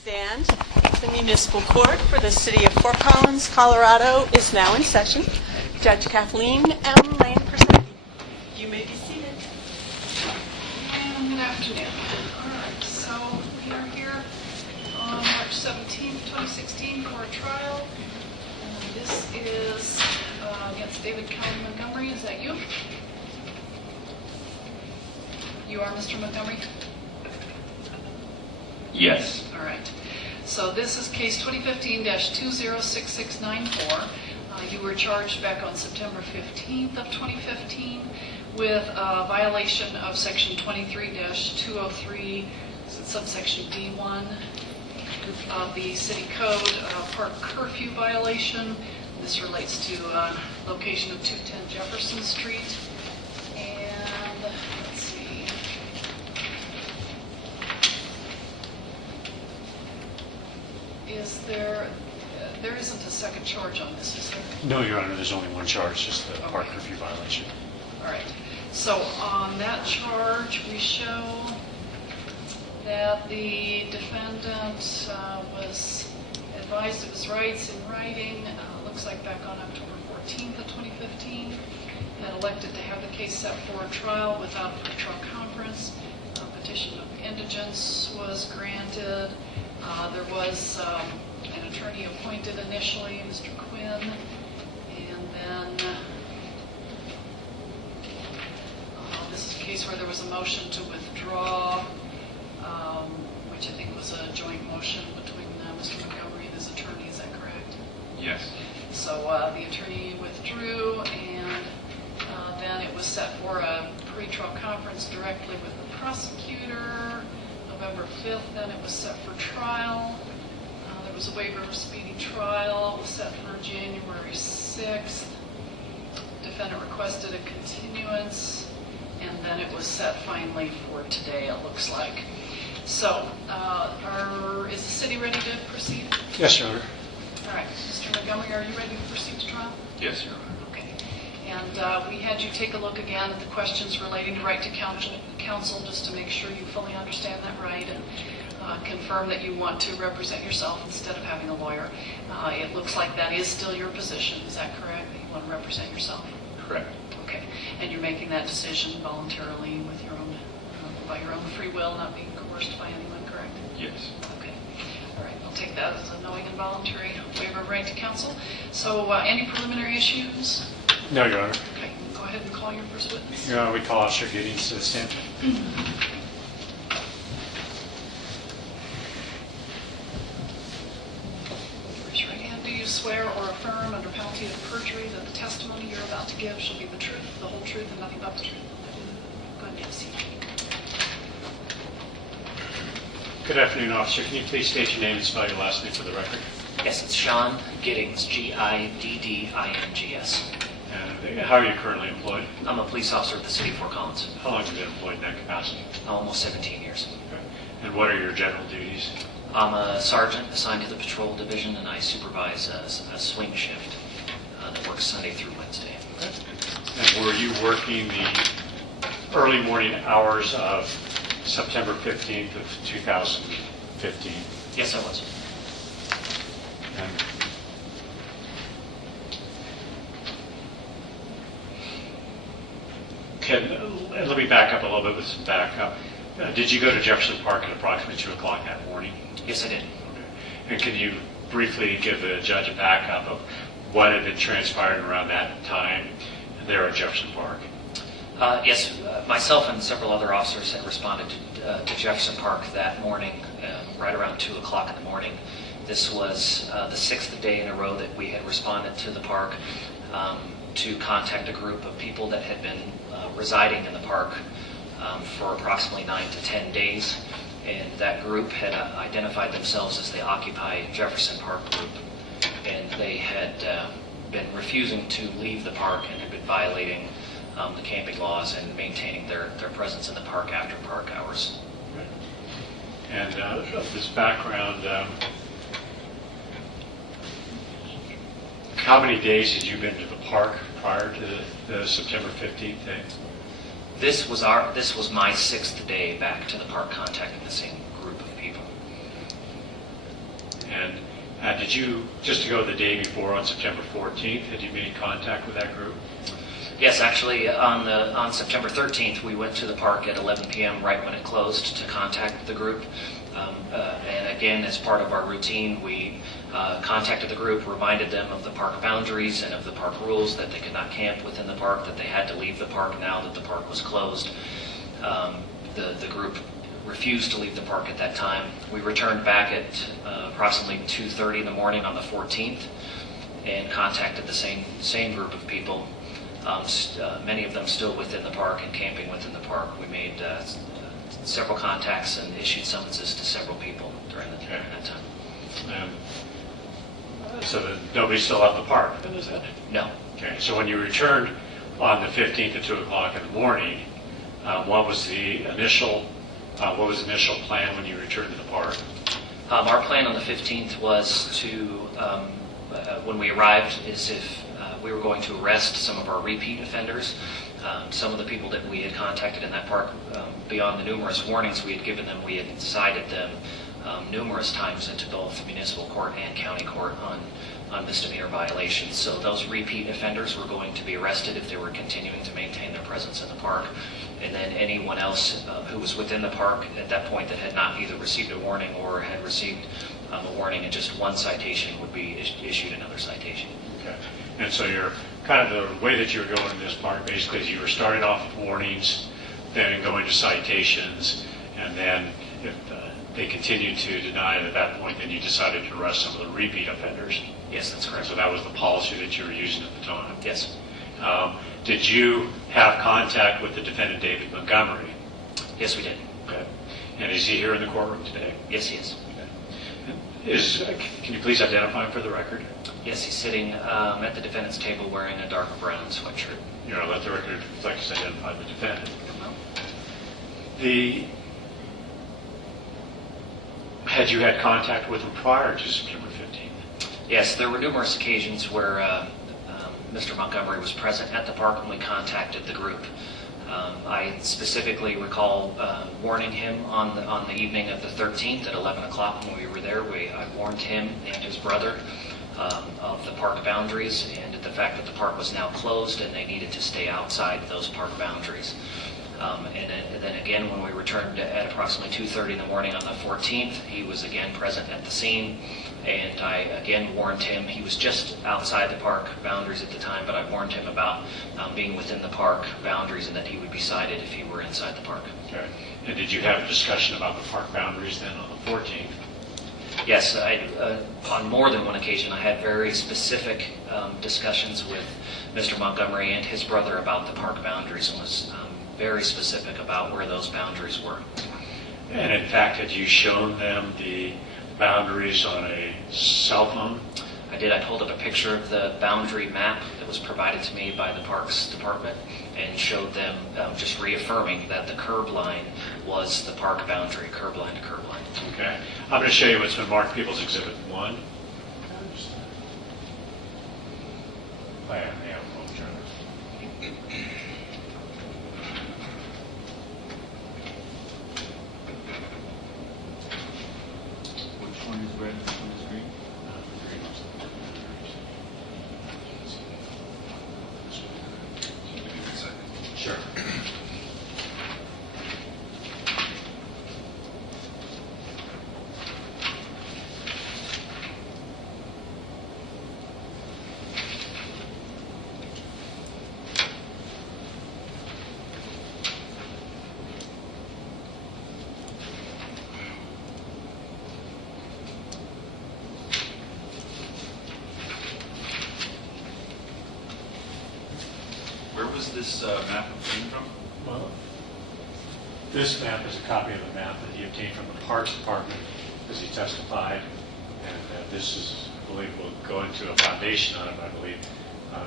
Stand. The Municipal Court for the City of Fort Collins, Colorado is now in session. Judge Kathleen M. Lane presiding. You may be seated. Good afternoon. All right, so we are here on March 17, 2016 for a trial. This is against David Kelly Montgomery. Is that you? You are Mr. Montgomery? Yes. All right. So this is case 2015-206694. You were charged back on September 15th of 2015 with a violation of section 23-203, subsection D1 of the city code, park curfew violation. This relates to location of 210 Jefferson Street. And let's see. Is there isn't a second charge on this, is there? No, Your Honor, there's only one charge, just the park curfew violation. All right. So on that charge, we show that the defendant was advised of his rights in writing, looks like back on October 14th of 2015, and elected to have the case set for a trial without a pretrial conference. Petition of indigence was granted. There was an attorney appointed initially, Mr. Quinn, and then this is a case where there was a motion to withdraw, which I think was a joint motion between Mr. Montgomery and his attorney. Is that correct? Yes. So the attorney withdrew, and then it was set for a pretrial conference directly with the prosecutor. November 5th, then it was set for trial. There was a waiver of speedy trial. It was set for January 6th. Defendant requested a continuance, and then it was set finally for today, it looks like. So, is the city ready to proceed? Yes, Your Honor. All right. Mr. Montgomery, are you ready to proceed to trial? Yes, Your Honor. Okay. And we had you take a look again at the questions relating to right to counsel, just to make sure you fully understand that right, and confirm that you want to represent yourself instead of having a lawyer. It looks like that is still your position. Is that correct? That you want to represent yourself? Correct. Okay. And you're making that decision voluntarily with your own, by your own free will, not being coerced by anyone, correct? Yes. Okay. All right. I'll take that as a knowing and voluntary waiver of right to counsel. So any preliminary issues? No, Your Honor. Okay. Go ahead and call your first witness. Your Honor, we call Officer Giddings to the stand. Raise your right hand. Do you swear or affirm under penalty of perjury that the testimony you're about to give shall be the truth, the whole truth, and nothing but the truth? Go ahead and have a seat. Good afternoon, Officer. Can you please state your name and spell your last name for the record? Yes, it's Sean Giddings, Giddings. And how are you currently employed? I'm a police officer at the City of Fort Collins. How long have you been employed in that capacity? Almost 17 years. Okay. And what are your general duties? I'm a sergeant assigned to the patrol division, and I supervise a swing shift that works Sunday through Wednesday. Okay. And were you working the early morning hours of September 15th of 2015? Yes, I was. And let me back up a little bit with some backup. Did you go to Jefferson Park at approximately 2 o'clock that morning? Yes, I did. Okay. And can you briefly give the judge a backup of what had been transpiring around that time there at Jefferson Park? Yes, myself and several other officers had responded to Jefferson Park that morning, right around 2 o'clock in the morning. This was the 6th day in a row that we had responded to the park to contact a group of people that had been residing in the park for approximately 9 to 10 days. And that group had identified themselves as the Occupy Jefferson Park group. And they had been refusing to leave the park and had been violating the camping laws and maintaining their presence in the park after park hours. Right. And of this background, how many days had you been to the park prior to the September 15th day? This was my 6th day back to the park contacting the same group of people. And did you, just to go the day before on September 14th, had you made contact with that group? Yes, actually, on September 13th, we went to the park at 11 p.m. right when it closed to contact the group. And again, as part of our routine, we contacted the group, reminded them of the park boundaries and of the park rules, that they could not camp within the park, that they had to leave the park now that the park was closed. The group refused to leave the park at that time. We returned back at approximately 2:30 in the morning on the 14th and contacted the same group of people. Many of them still within the park and camping within the park. We made several contacts and issued summonses to several people during that time. So nobody's still at the park, is it? No. Okay, so when you returned on the 15th at 2 o'clock in the morning, what was the initial plan when you returned to the park? Our plan on the 15th was to, when we arrived, is if we were going to arrest some of our repeat offenders. Some of the people that we had contacted in that park, beyond the numerous warnings we had given them, we had cited them numerous times into both municipal court and county court on misdemeanor violations. So those repeat offenders were going to be arrested if they were continuing to maintain their presence in the park. And then anyone else who was within the park at that point that had not either received a warning or had received a warning and just one citation would be issued another citation. Okay. And so you're kind of the way that you were going in this park basically is you were starting off with warnings, then going to citations, and then if they continued to deny it at that point, then you decided to arrest some of the repeat offenders. Yes, that's correct. So that was the policy that you were using at the time. Yes. Did you have contact with the defendant, David Montgomery? Yes, we did. Okay. And is he here in the courtroom today? Yes, he is. Okay. Can you please identify him for the record? Yes, he's sitting at the defendant's table wearing a dark brown sweatshirt. You know, let the record reflect he's identified the defendant. Had you had contact with him prior to September 15th? Yes, there were numerous occasions where Mr. Montgomery was present at the park when we contacted the group. I specifically recall warning him on the evening of the 13th at 11 o'clock when we were there. I warned him and his brother of the park boundaries and the fact that the park was now closed and they needed to stay outside those park boundaries. And then again, when we returned at approximately 2:30 in the morning on the 14th, he was again present at the scene, and I again warned him. He was just outside the park boundaries at the time, but I warned him about being within the park boundaries and that he would be cited if he were inside the park. Okay. And did you have a discussion about the park boundaries then on the 14th? Yes, on more than one occasion, I had very specific discussions with Mr. Montgomery and his brother about the park boundaries and was very specific about where those boundaries were. And in fact, had you shown them the boundaries on a cell phone? I did. I pulled up a picture of the boundary map that was provided to me by the Parks Department and showed them, just reaffirming that the curb line was the park boundary, curb line to curb line. Okay. I'm going to show you what's been marked People's Exhibit 1. Which one is red and which one is green? Sure. Where was this map obtained from? Well, this map is a copy of the map that he obtained from the Parks Department as he testified. And this is, I believe, will go into a foundation on it, I believe.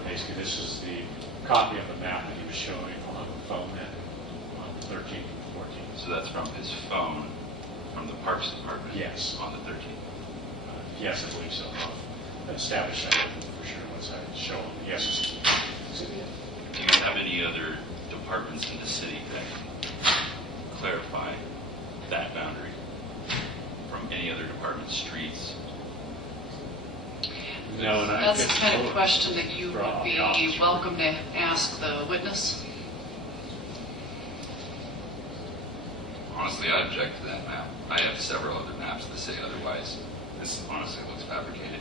Basically, this is the copy of the map that he was showing on the phone on the 13th and 14th. So that's from his phone from the Parks Department? Yes. On the 13th? Yes, I believe so. I'll establish that for sure once I show him. Yes. Do you have any other departments in the city that can clarify that boundary from any other department, streets, No, and I That's the could kind of vote question that you for would all be the officers. welcome to ask the witness. Honestly, I object to that map. I have several other maps that say otherwise. This honestly looks fabricated.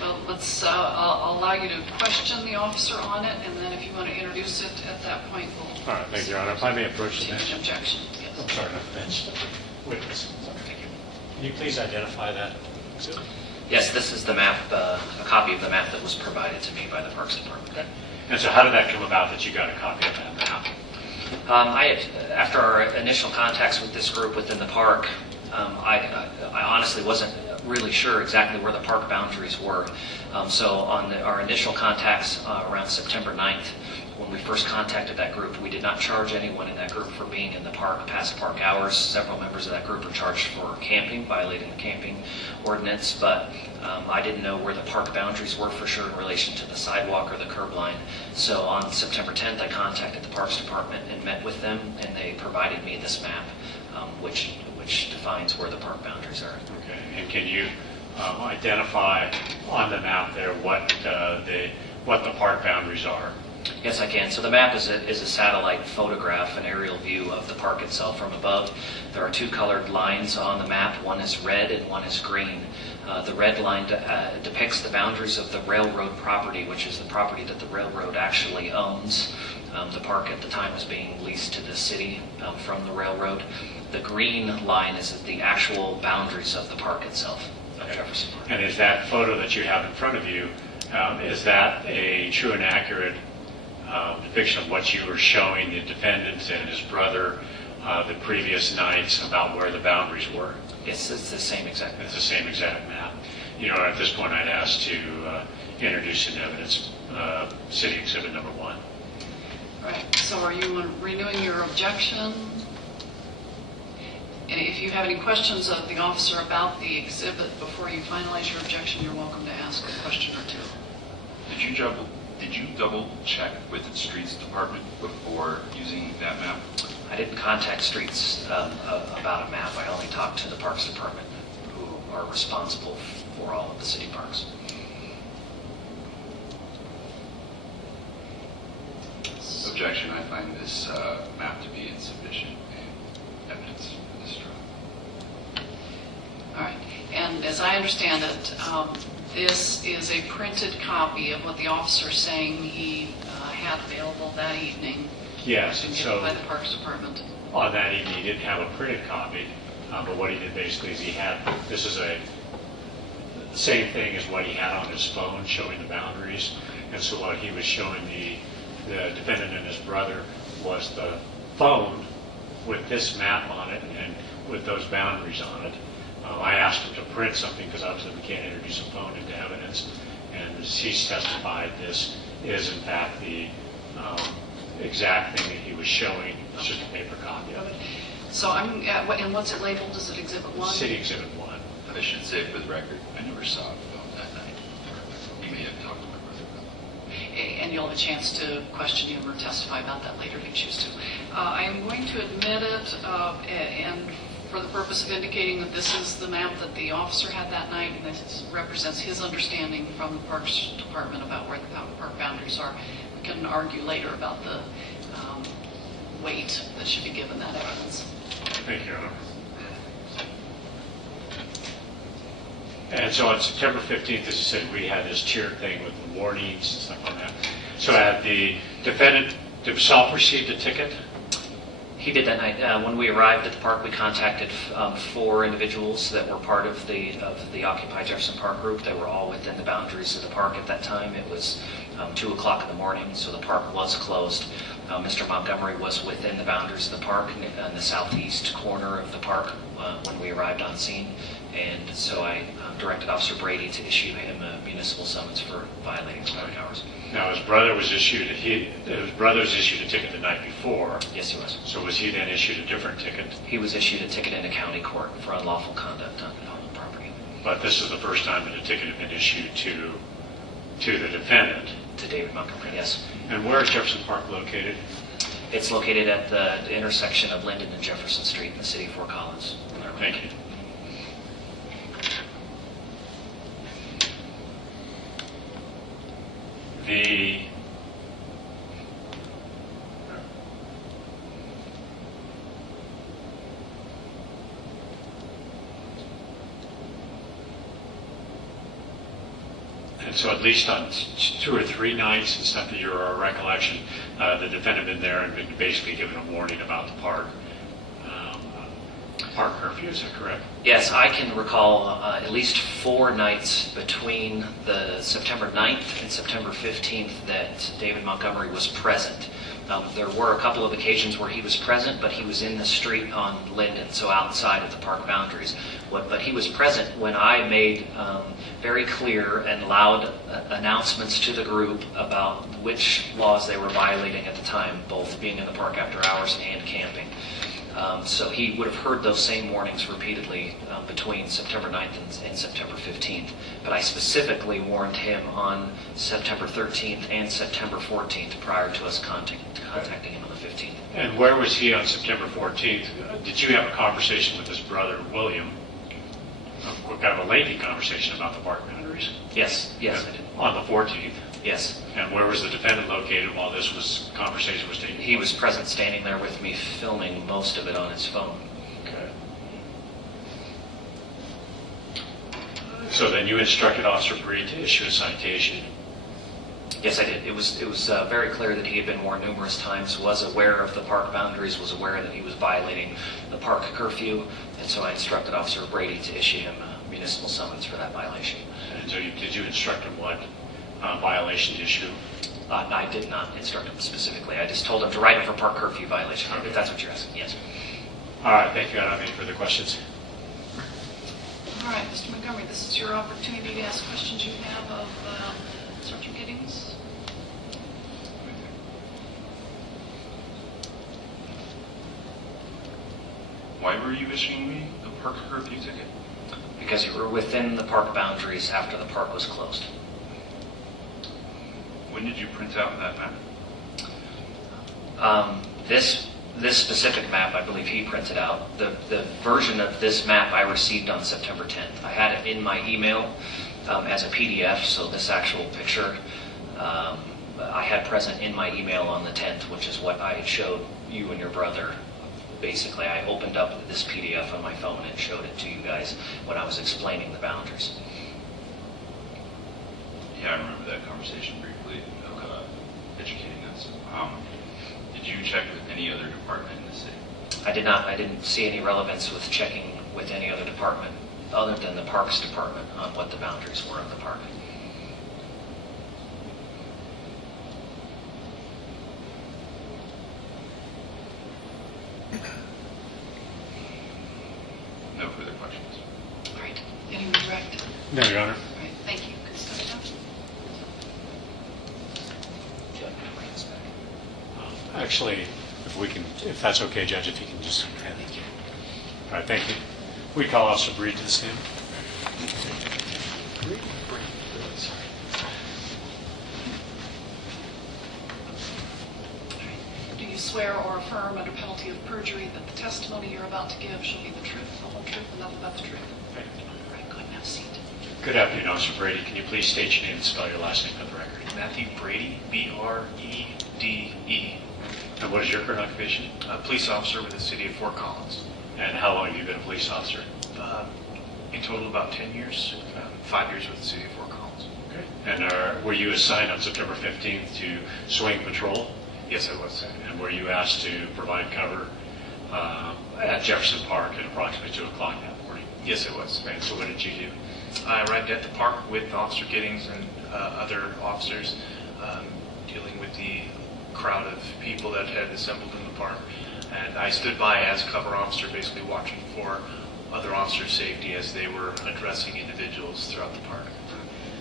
Well, I'll allow you to question the officer on it, and then if you want to introduce it at that point, we'll All right, thank you, Your Honor. If I may approach the take bench. an objection. Yes. I'm sorry, not the bench, witness. Thank you. Can you please identify that? Yes, this is the map, a copy of the map that was provided to me by the Parks Department. Okay. And so how did that come about that you got a copy of that map? After our initial contacts with this group within the park, I honestly wasn't really sure exactly where the park boundaries were. So on our initial contacts around September 9th, when we first contacted that group, we did not charge anyone in that group for being in the park past park hours. Several members of that group were charged for camping, violating the camping ordinance, but I didn't know where the park boundaries were for sure in relation to the sidewalk or the curb line. So on September 10th, I contacted the Parks Department and met with them, and they provided me this map, which defines where the park boundaries are. Okay, and can you identify on the map there what the park boundaries are? Yes, I can. So the map is a satellite photograph, an aerial view of the park itself from above. There are two colored lines on the map. One is red and one is green. The red line depicts the boundaries of the railroad property, which is the property that the railroad actually owns. The park at the time was being leased to the city from the railroad. The green line is the actual boundaries of the park itself, of Jefferson Park. And is that photo that you have in front of you, is that a true and accurate depiction of what you were showing the defendant and his brother the previous nights about where the boundaries were? Yes, it's the same exact map. It's the same exact map. You know, at this point, I'd ask to introduce into evidence City Exhibit Number 1. All right, so are you renewing your objection? And if you have any questions of the officer about the exhibit before you finalize your objection, you're welcome to ask a question or two. Did you double check with the Streets Department before using that map? I didn't contact Streets about a map. I only talked to the Parks Department, who are responsible for all of the city parks. Objection, I find this map to be insufficient in evidence for this trial. All right, and as I understand it, this is a printed copy of what the officer is saying he had available that evening. Yes, and and given so by the Parks Department. on that evening, he didn't have a printed copy, but what he did basically is this is the same thing as what he had on his phone showing the boundaries. And so what he was showing the defendant and his brother was the phone with this map on it and with those boundaries on it. I asked him to print something because obviously we can't introduce a phone into evidence, and he's testified this is in fact the exact thing that he was showing. It's just a paper copy of it. So and what's it labeled? Is it Exhibit 1? City Exhibit 1. I should say for the record, I never saw the film that night. You may have talked to my brother about it. And you'll have a chance to question him or testify about that later if you choose to. I am going to admit it, and for the purpose of indicating that this is the map that the officer had that night, and this represents his understanding from the Parks Department about where the park boundaries are. We can argue later about the weight that should be given that evidence. Thank you, Your Honor. And so on September 15th, as you said, we had this tiered thing with the warnings and stuff on that. So had the defendant himself received a ticket? He did that night. When we arrived at the park, we contacted 4 individuals that were part of the Occupy Jefferson Park group. They were all within the boundaries of the park at that time. It was 2 o'clock in the morning, so the park was closed. Mr. Montgomery was within the boundaries of the park in the southeast corner of the park when we arrived on scene. And so I directed Officer Brady to issue him a municipal summons for violating his park hours. Now, his brother was issued a ticket the night before. Yes, he was. So was he then issued a different ticket? He was issued a ticket in a county court for unlawful conduct on public property. But this is the first time that a ticket had been issued to the defendant. To David Montgomery, yes. And where is Jefferson Park located? It's located at the intersection of Linden and Jefferson Street in the city of Fort Collins. Thank you. The And so at least on 2 or 3 nights, it's not that your recollection, the defendant been there and been basically given a warning about the park curfew, is that correct? Yes, I can recall at least 4 nights between the September 9th and September 15th that David Montgomery was present. There were a couple of occasions where he was present, but he was in the street on Linden, so outside of the park boundaries. But he was present when I made very clear and loud announcements to the group about which laws they were violating at the time, both being in the park after hours and camping. So he would have heard those same warnings repeatedly between September 9th and September 15th. But I specifically warned him on September 13th and September 14th prior to us contacting him on the 15th. And where was he on September 14th? Did you have a conversation with his brother, William? Kind of a lengthy conversation about the park boundaries? Yes, I did. On the 14th? Yes. And where was the defendant located while this conversation was taking place? He was present standing there with me, filming most of it on his phone. Okay. So then you instructed Officer Breed to issue a citation? Yes, I did. It was very clear that he had been warned numerous times, was aware of the park boundaries, was aware that he was violating the park curfew, and so I instructed Officer Brady to issue him a municipal summons for that violation. And so did you instruct him what violation to issue? I did not instruct him specifically. I just told him to write him for park curfew violation, Okay. if that's what you're asking, yes. All right, thank you. I don't have any further questions. All right, Mr. Montgomery, this is your opportunity to ask questions you have of Sergeant Giddings. Why were you issuing me a park curfew ticket? Because you were within the park boundaries after the park was closed. When did you print out that map? This specific map, I believe he printed out. The version of this map I received on September 10th. I had it in my email as a PDF, so this actual picture I had present in my email on the 10th, which is what I showed you and your brother. Basically, I opened up this PDF on my phone and showed it to you guys when I was explaining the boundaries. Yeah, I remember that conversation briefly, educating us. Did you check with any other department in the city? I did not. I didn't see any relevance with checking with any other department other than the Parks Department on what the boundaries were of the park. No further questions. All right, any redirect? No, Your Honor. All right, thank you. Custodial. Actually, if that's okay, Judge, if you can just... All right, thank you. We call Officer Breed to the stand. Do you swear or affirm under penalty of perjury that the testimony you're about to give shall be the truth, the whole truth, and nothing but the truth? Right. All right, go ahead and have a seat. Good afternoon, Officer Brady. Can you please state your name and spell your last name for the record? Matthew Brady, B-R-E-D-E. And what is your current occupation? A police officer with the city of Fort Collins. And how long have you been a police officer? In total, about 10 years, 5 years with the city of Fort Collins. Okay. And were you assigned on September 15th to swing patrol? Yes, I was. And were you asked to provide cover at Jefferson Park at approximately 2 o'clock that morning? Yes, I was. And so what did you do? I arrived at the park with Officer Giddings and other officers dealing with the crowd of people that had assembled in the park. And I stood by as cover officer, basically watching for other officers' safety as they were addressing individuals throughout the park.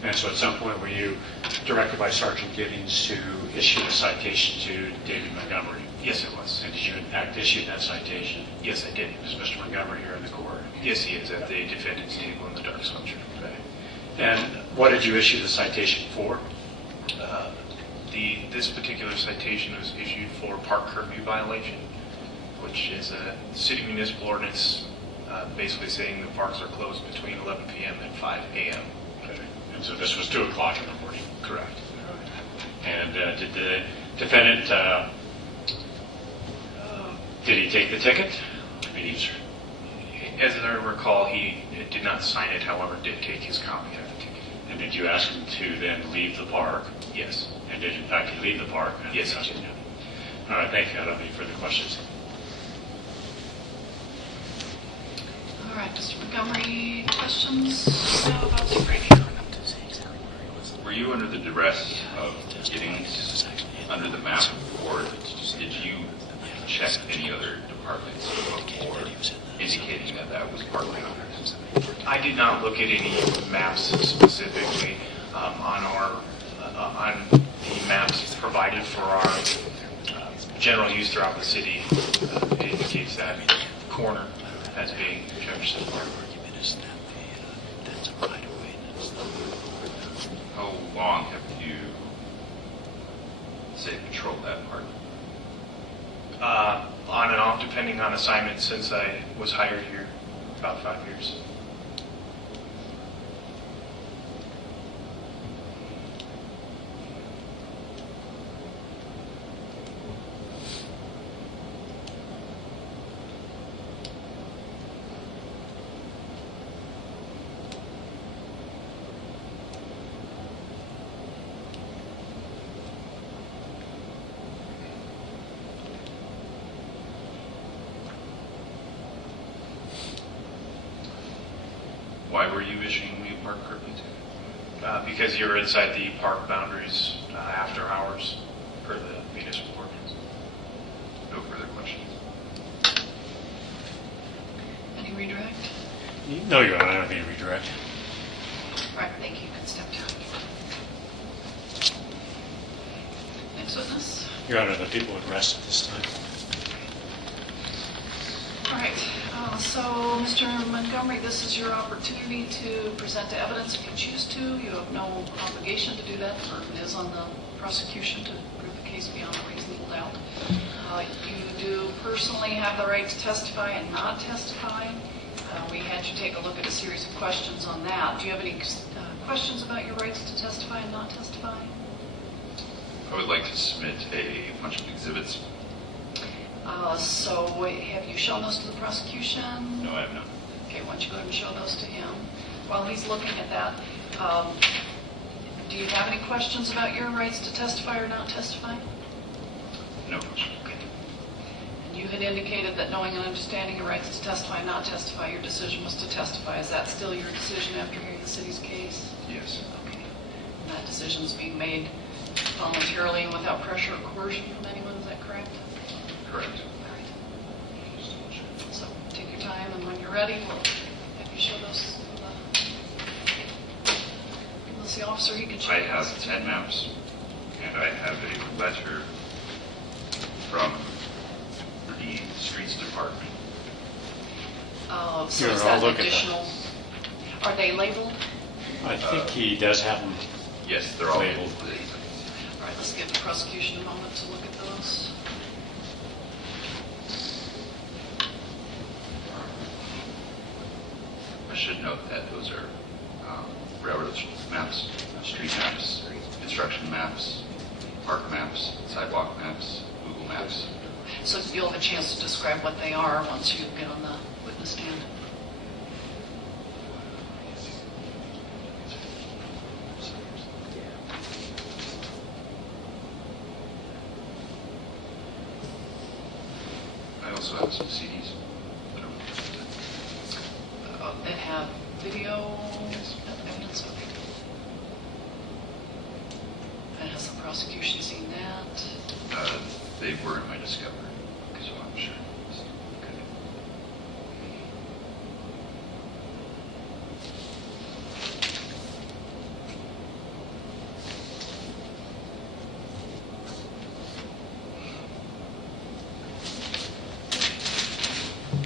And so at some point were you directed by Sergeant Giddings to issue a citation to David Montgomery? Yes, I was. And did you in fact issue that citation? Yes, I did. Is Mr. Montgomery here in the court? Yes, he is at the defendant's table in the dark structure. Okay. And what did you issue the citation for? This particular citation was issued for park curfew violation, which is a city municipal ordinance basically saying the parks are closed between 11 p.m. and 5 a.m. Okay. And so this was 2 o'clock in the morning? Correct. And did the defendant, did he take the ticket? I mean, As I recall, he did not sign it, however, did take his copy of the ticket. and did you ask him to then leave the park? Yes. And did in fact he leave the park? Yes, he did. All right, thank you. I don't have any further questions. All right, Mr. Montgomery, questions? No, about the Were you under the duress of getting under the map, or did you check any other departments before indicating that that was parkland? I did not look at any maps specifically on the maps provided for our general use throughout the city. It indicates that corner as being Jefferson Park. How long have you, say, patrolled that park? On and off, depending on assignment, since I was hired here, about 5 years. Why were you issuing me a park curfew? Because you're inside the park boundaries after hours per the municipal ordinance. No further questions. Any redirect? No, Your Honor, I don't need a redirect. All right, thank you. You can step down. Next witness. Your Honor, the people would rest at this time. All right, so Mr. Montgomery, this is your opportunity to present evidence if you choose to. You have no obligation to do that. The burden is on the prosecution to prove the case beyond a reasonable doubt. You do personally have the right to testify and not testify. We had you take a look at a series of questions on that. Do you have any questions about your rights to testify and not testify? I would like to submit a bunch of exhibits. So have you shown those to the prosecution? No, I have not. Okay, why don't you go ahead and show those to him. While he's looking at that, do you have any questions about your rights to testify or not testify? No question. Okay. And you had indicated that knowing and understanding your rights to testify and not testify, your decision was to testify. Is that still your decision after hearing the city's case? Yes. Okay. And that decision is being made voluntarily and without pressure or coercion from anyone, is that correct? Correct. All right. So take your time, and when you're ready, we'll have you show those. Unless the officer, he can show I you. have 10 maps, and I have a letter from the streets department. So Here, is I'll that look at additional? Are they labeled? I think he does have them. Yes, they're all Labeled. labeled. All right, let's give the prosecution a moment to look at those. I should note that those are railroad maps, street maps, construction maps, park maps, sidewalk maps, Google Maps. So you'll have a chance to describe what they are once you get on the witness stand. I also have some CDs. That have video evidence of it. And has the prosecution seen that? They were in my discovery, so I'm sure. Okay.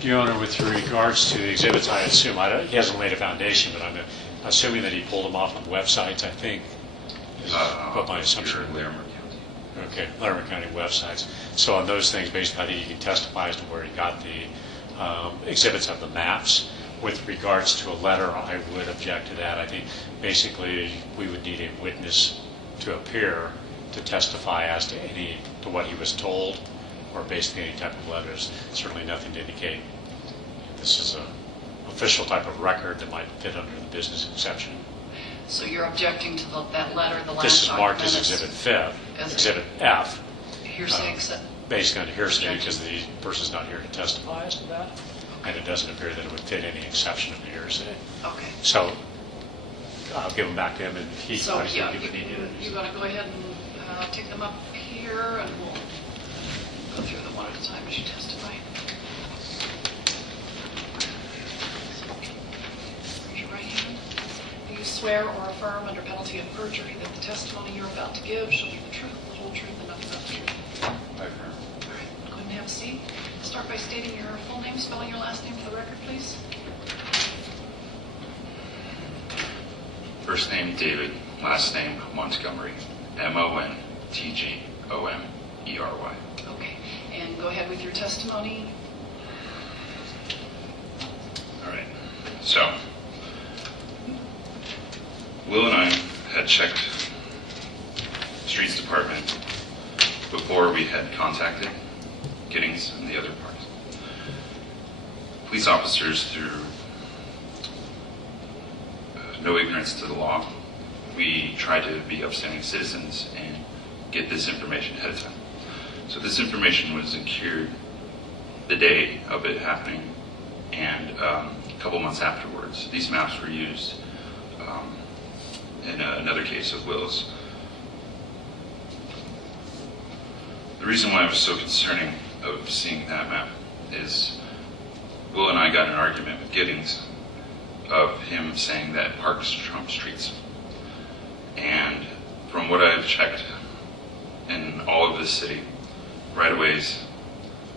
Your Honor, with regards to the exhibits, I assume, he hasn't laid a foundation, but I'm assuming that he pulled them off of websites, I think, is what my assumption Here in is. Larimer County. Okay, Larimer County websites. So on those things, basically, I think he can testify as to where he got the exhibits of the maps. With regards to a letter, I would object to that. I think basically we would need a witness to appear to testify as to what he was told, or basically any type of letters. Certainly nothing to indicate this is an official type of record that might fit under the business exception. So you're objecting to that letter, the last This is marked document as Exhibit F. Hearsay except. Based on hearsay, because the person's not here to testify as to that, and it doesn't appear that it would fit any exception of the hearsay. Okay. So I'll give them back to him, and he So, obviously yeah, will give it you want to go ahead and take them up here, and we'll go through them one at a time as you testify. Raise your right hand. Do you swear or affirm under penalty of perjury that the testimony you're about to give shall be the truth, the whole truth, and nothing but the truth? I affirm. All right, go ahead and have a seat. Start by stating your full name, spelling your last name for the record, please. First name David, last name Montgomery, Montgomery. Okay, and go ahead with your testimony. All right. So, Will and I had checked Streets Department before we had contacted Giddings and the other parties. Police officers, through no ignorance to the law, we try to be upstanding citizens and get this information ahead of time. So this information was secured the day of it happening, and a couple months afterwards. These maps were used in another case of Will's. The reason why it was so concerning of seeing that map is Will and I got in an argument with Giddings of him saying that parks trump streets. And from what I've checked in all of this city, right-of-ways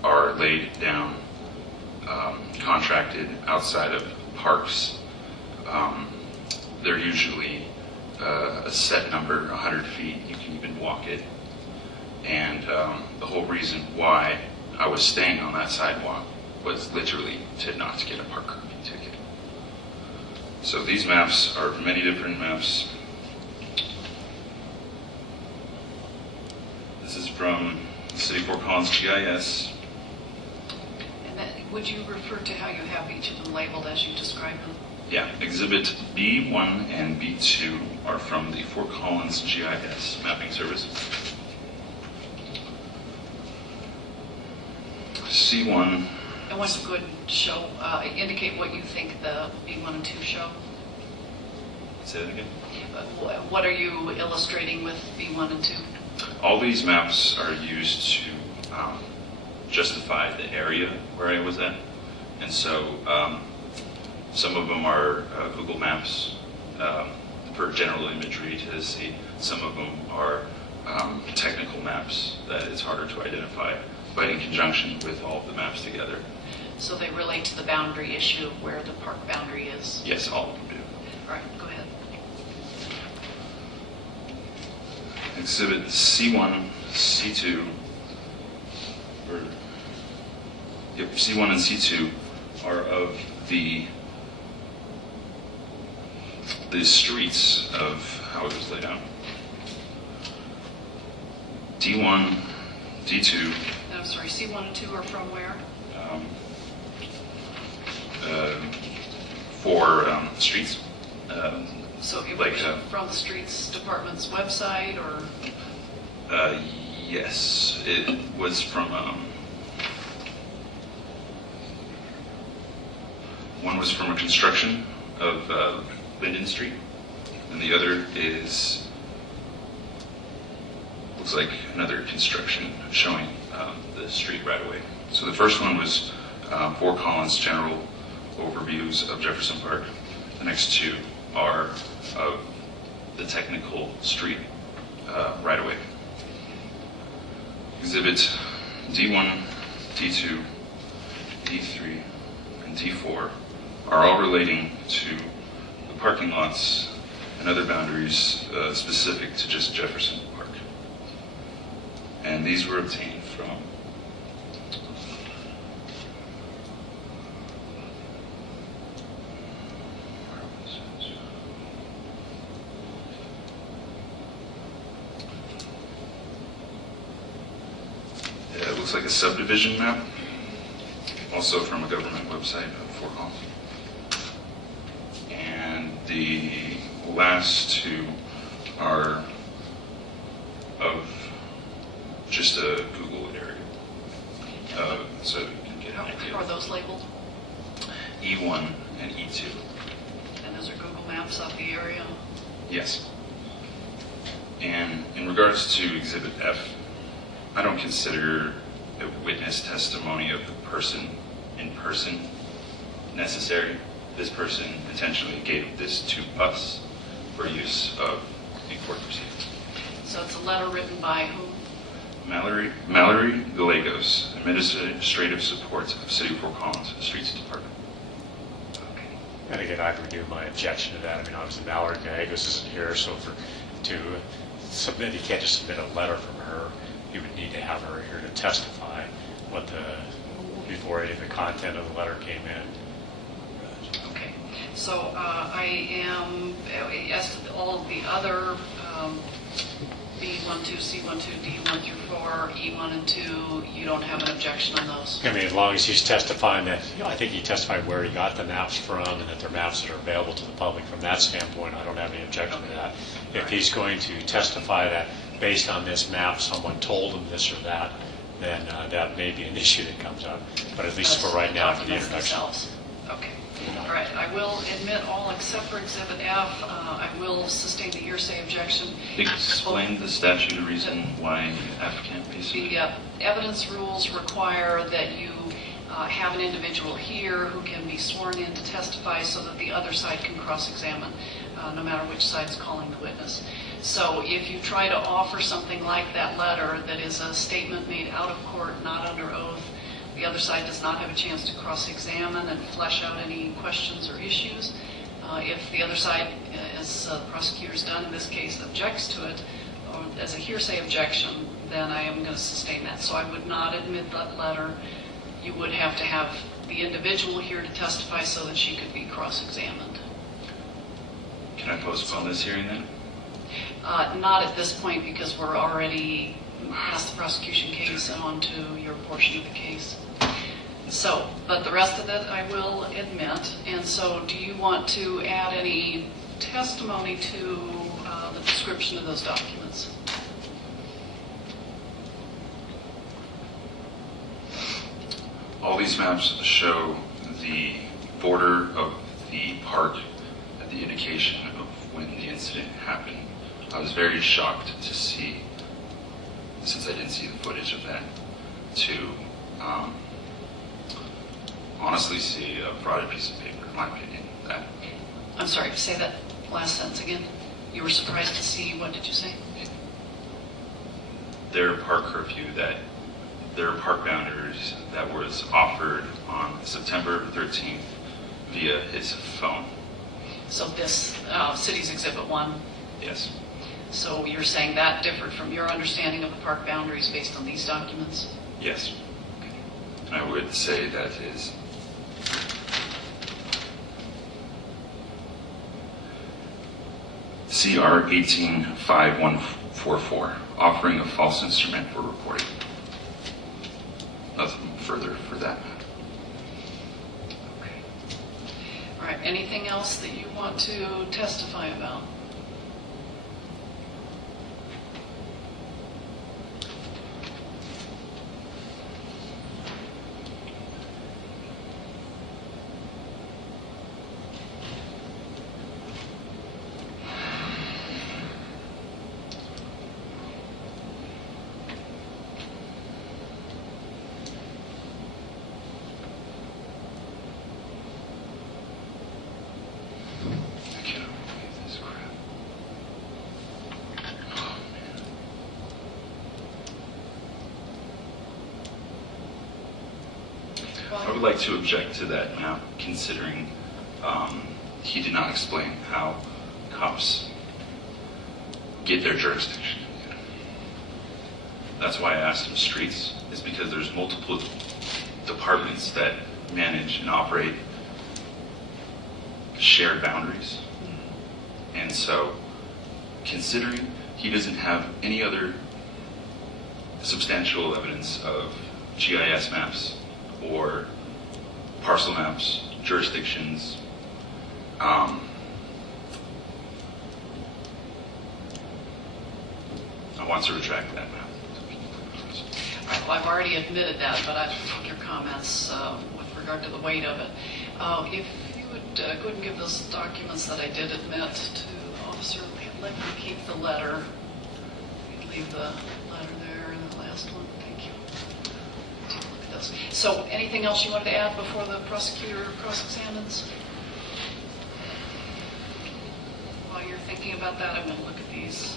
are laid down, contracted outside of parks. They're usually a set number, 100 feet. You can even walk it. And the whole reason why I was staying on that sidewalk was literally to not get a park curfew ticket. So these maps are many different maps. This is from the City of Fort Collins GIS. And then, would you refer to how you have each of them labeled as you describe them? Yeah, Exhibit B1 and B2 are from the Fort Collins GIS mapping service. C1. And once you go ahead and show, indicate what you think the B1 and 2 show. Say that again? What are you illustrating with B1 and 2? All these maps are used to justify the area where I was at. And so some of them are Google Maps for general imagery to see. Some of them are technical maps that it's harder to identify, but in conjunction with all of the maps together. So they relate to the boundary issue of where the park boundary is? Yes, all of them do. All right, go ahead. Exhibit C1, C2, C1 and C2 are of the streets of how it was laid out. D1, D2. I'm sorry, C1 and 2 are from where? For streets. So it like, was from the Streets Department's website, or? Yes, it was from, one was from a construction of Linden Street, and the other is, looks like another construction showing the street right away. So the first one was Fort Collins general overviews of Jefferson Park. The next two are of the technical street right away. Exhibit D1, D2, D3, and D4 are all relating to the parking lots and other boundaries specific to just Jefferson Park. And these were obtained from looks like a subdivision map, also from a government website of Fort Collins. And the last two are of just a Google area. So you can get an How idea. are those labeled? E1 and E2. And those are Google Maps of the area? Yes. And in regards to Exhibit F, I don't consider a witness testimony of the person in person necessary. This person intentionally gave this to us for use of in court proceedings. So it's a letter written by whom? Mallory Gallegos, Administrative Support of City of Fort Collins Streets Department. Okay. And again, I'd renew my objection to that. I mean, obviously Mallory Gallegos isn't here, so to submit, you can't just submit a letter from her. You would need to have her here to testify before any of the content of the letter came in. Okay. So I am, as to all of the other B12, C12, D1 through 4, E1 and 2, you don't have an objection on those? I mean, as long as he's testifying that, I think he testified where he got the maps from and that they're maps that are available to the public. From that standpoint, I don't have any objection to that. If he's going to testify that based on this map, someone told him this or that, then that may be an issue that comes up. But at least for right now, for the Documents introduction. themselves. Okay. All right. I will admit all except for Exhibit F. I will sustain the hearsay objection. Explain the statute, the reason why F can't be submitted. The evidence rules require that you have an individual here who can be sworn in to testify so that the other side can cross-examine, no matter which side is calling the witness. So if you try to offer something like that letter that is a statement made out of court, not under oath, the other side does not have a chance to cross-examine and flesh out any questions or issues. If the other side, as the prosecutor's done in this case, objects to it, or as a hearsay objection, then I am going to sustain that. So I would not admit that letter. You would have to have the individual here to testify so that she could be cross-examined. Can I postpone this hearing then? Not at this point, because we're already past the prosecution case and on to your portion of the case. So, but the rest of it I will admit. And so do you want to add any testimony to the description of those documents? All these maps show the border of the park at the indication of when the incident happened. I was very shocked to see, since I didn't see the footage of that, to honestly see a frauded piece of paper, in my opinion. That I'm sorry, say that last sentence again. You were surprised to see, what did you say? their park curfew, that their park boundaries that was offered on September 13th via his phone. So this city's Exhibit 1. Yes. So you're saying that differed from your understanding of the park boundaries based on these documents? Yes. And I would say that is CR 185144, offering a false instrument for reporting. Nothing further for that. Okay. All right. Anything else that you want to testify about? I cannot believe this crap. Oh, man. I would like to object to that map, considering he did not explain how cops get their jurisdiction. That's why I asked him streets, is because there's multiple departments that manage and operate shared boundaries. And so, considering he doesn't have any other substantial evidence of GIS maps or parcel maps, jurisdictions. I want to retract that map. Well, I've already admitted that, but I've heard your comments with regard to the weight of it. If you would go ahead and give those documents that I did admit to the officer, let me keep the letter. Leave the letter there and the last one. Thank you. Take a look at those. So, anything else you wanted to add before the prosecutor cross-examines? While you're thinking about that, I'm going to look at these.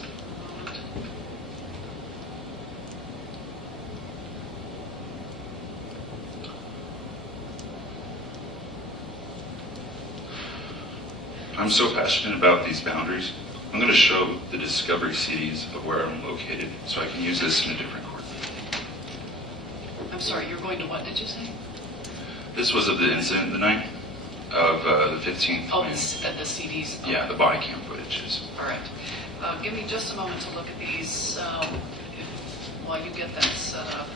I'm so passionate about these boundaries. I'm going to show the discovery CDs of where I'm located so I can use this in a different court. I'm sorry, you're going to what did you say? This was of the incident the night of the 15th. Oh, the CDs. Yeah, the body cam footages. All right. Give me just a moment to look at these while you get that set up.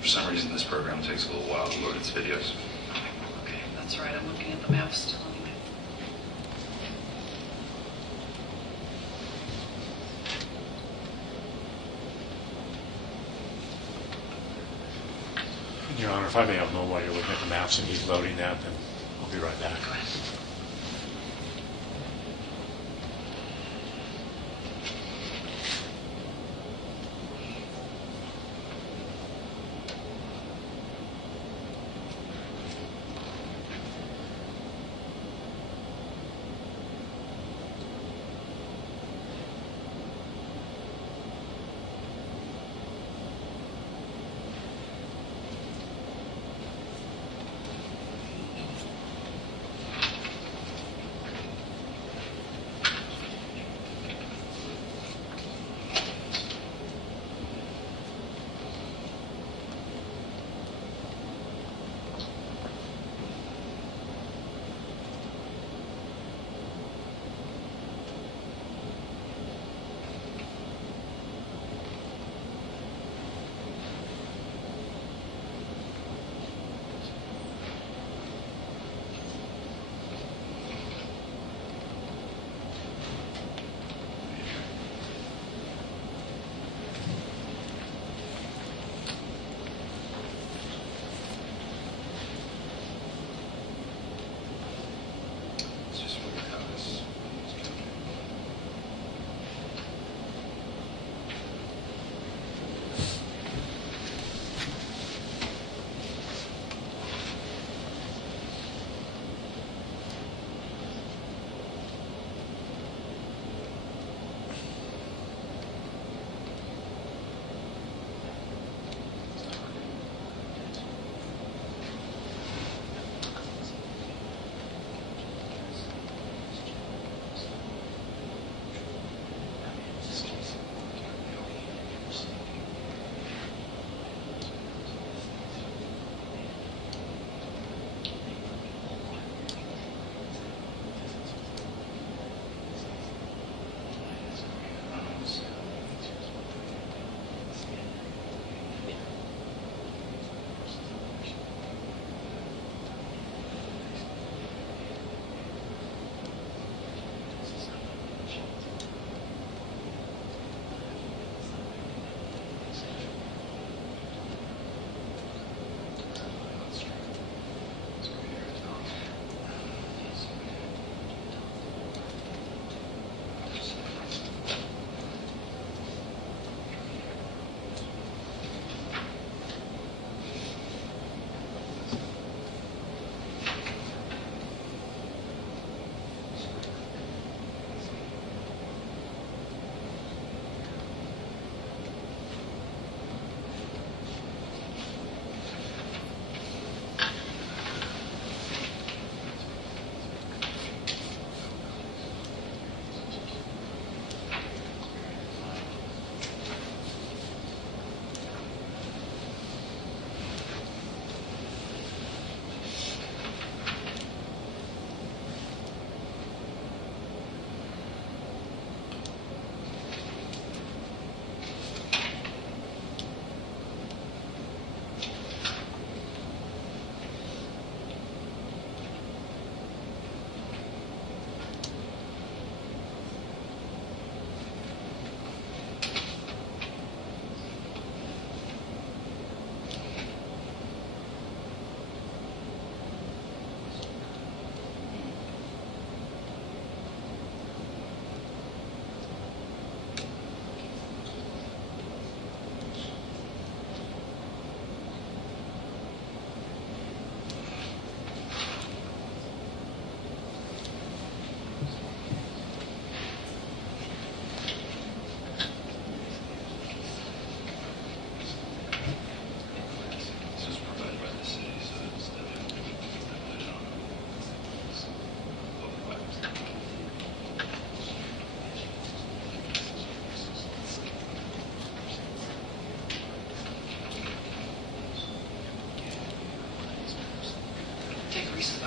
For some reason, this program takes a little while to load its videos. Okay, that's right. I'm looking at the map still anyway. Your Honor, if I may have known while you're looking at the maps and he's loading that, then I'll be right back. Go ahead.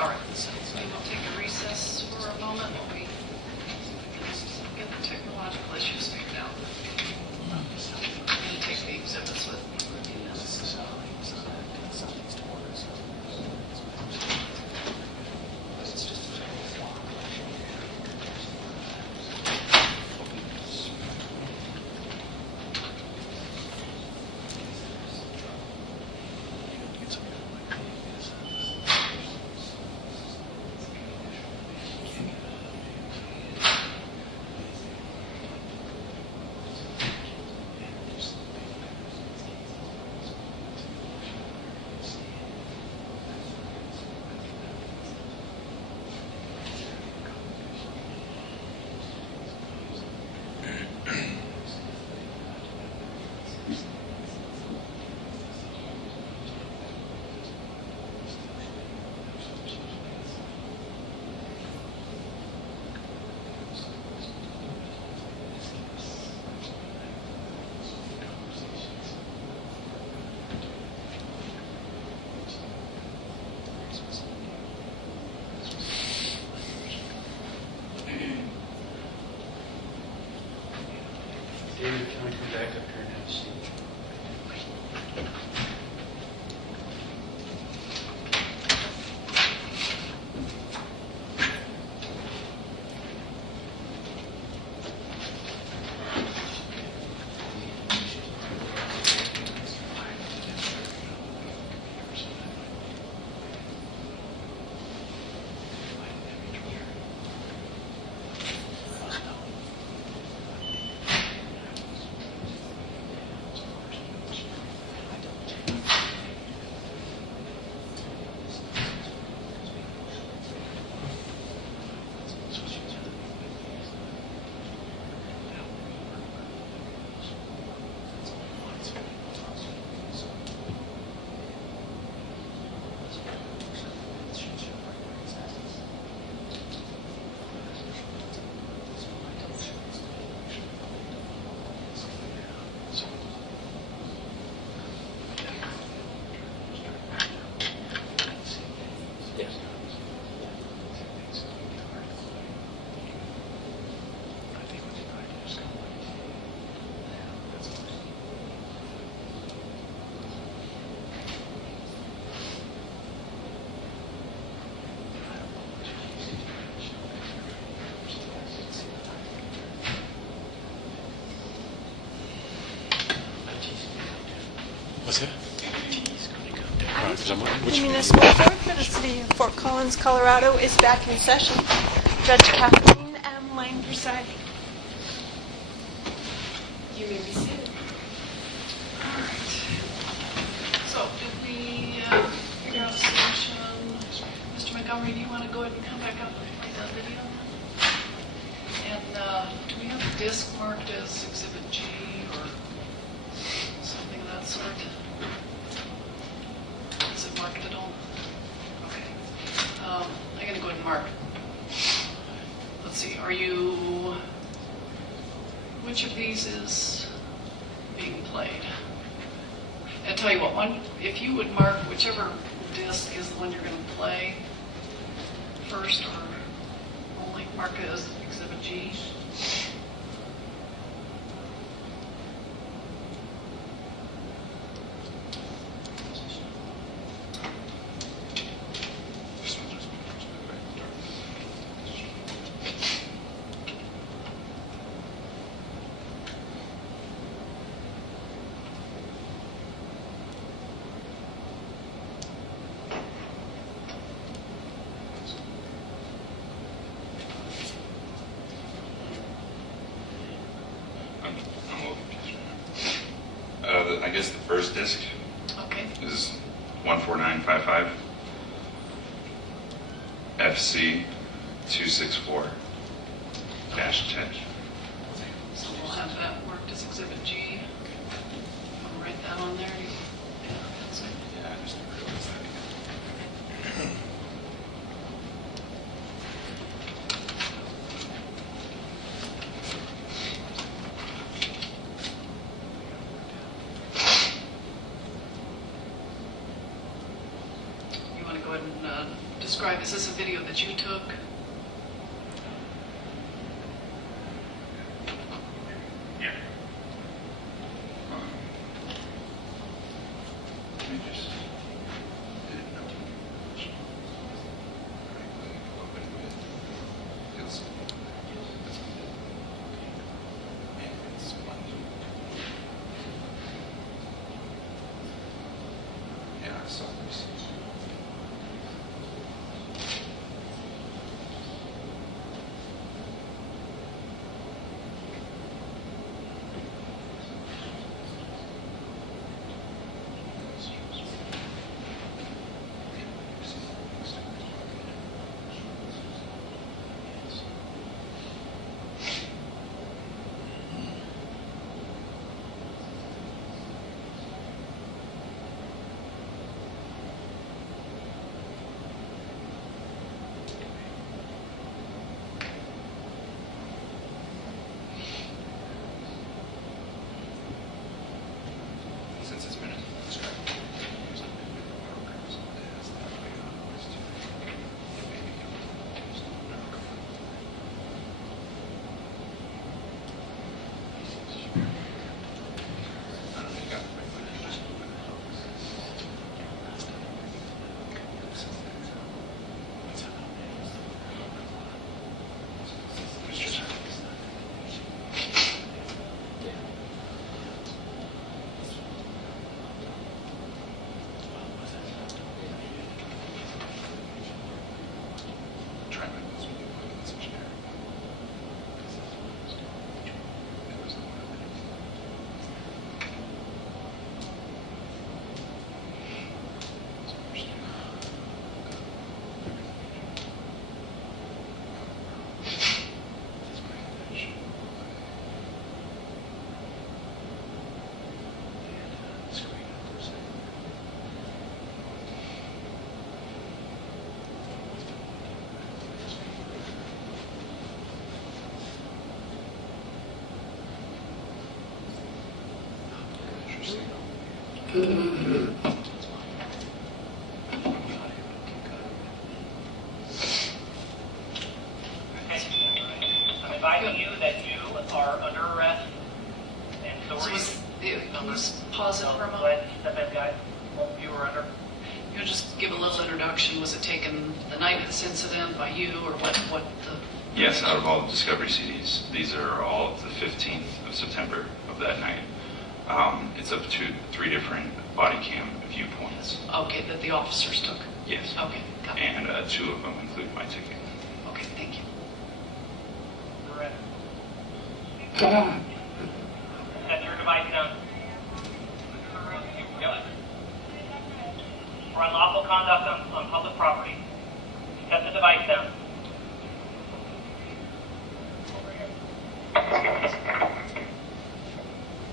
All right, so we will take a recess for a moment while we get the technological issues figured out. And take the exhibits with. David, can we come back up here now? See? What's that? The Municipal Court for the City of Fort Collins, Colorado is back in session. Judge Kathleen M. Lane presiding. You may be seated. All right. So, did we figure out a solution? Mr. Montgomery, do you want to go ahead and come back up and play that video? And do we have a disc marked as Exhibit G or something of that sort? Is it marked at all? Okay. I'm going to go ahead and mark. Let's see, which of these is being played? I'll tell you what, if you would mark whichever disc is the one you're going to play first, or only mark it as Exhibit G. I guess the first disc Okay. is 14955 FC 264-10. So we'll have that marked as Exhibit G. I'll write that on there. Yeah, that's it. Yeah, I just never realized that again. You want to go ahead and describe describe, is this a video that you took? Yeah. Let me just. Yeah, I saw this. Since it's been described, there's a bit of programs that has that way on was to maybe use the I don't know, you got it right, but you just move it. It's just try my best with you, but it's such an error. It was the one of it. I'm advising you that you are under arrest, and so So are you. let's pause it for a Go moment. ahead, step in, guys. You were under. You'll just give a little introduction. Was it taken the night of this incident by you, or what the... Yes, out of all the Discovery CDs, these are all of the 15th of September of that night. It's up to 3 different body cam viewpoints. Okay, that the officers took? Yes. Okay, got it. And 2 of them include my ticket. Okay, thank you. Arrest. Set your device down. Yep. For unlawful conduct on public property. Set the device down.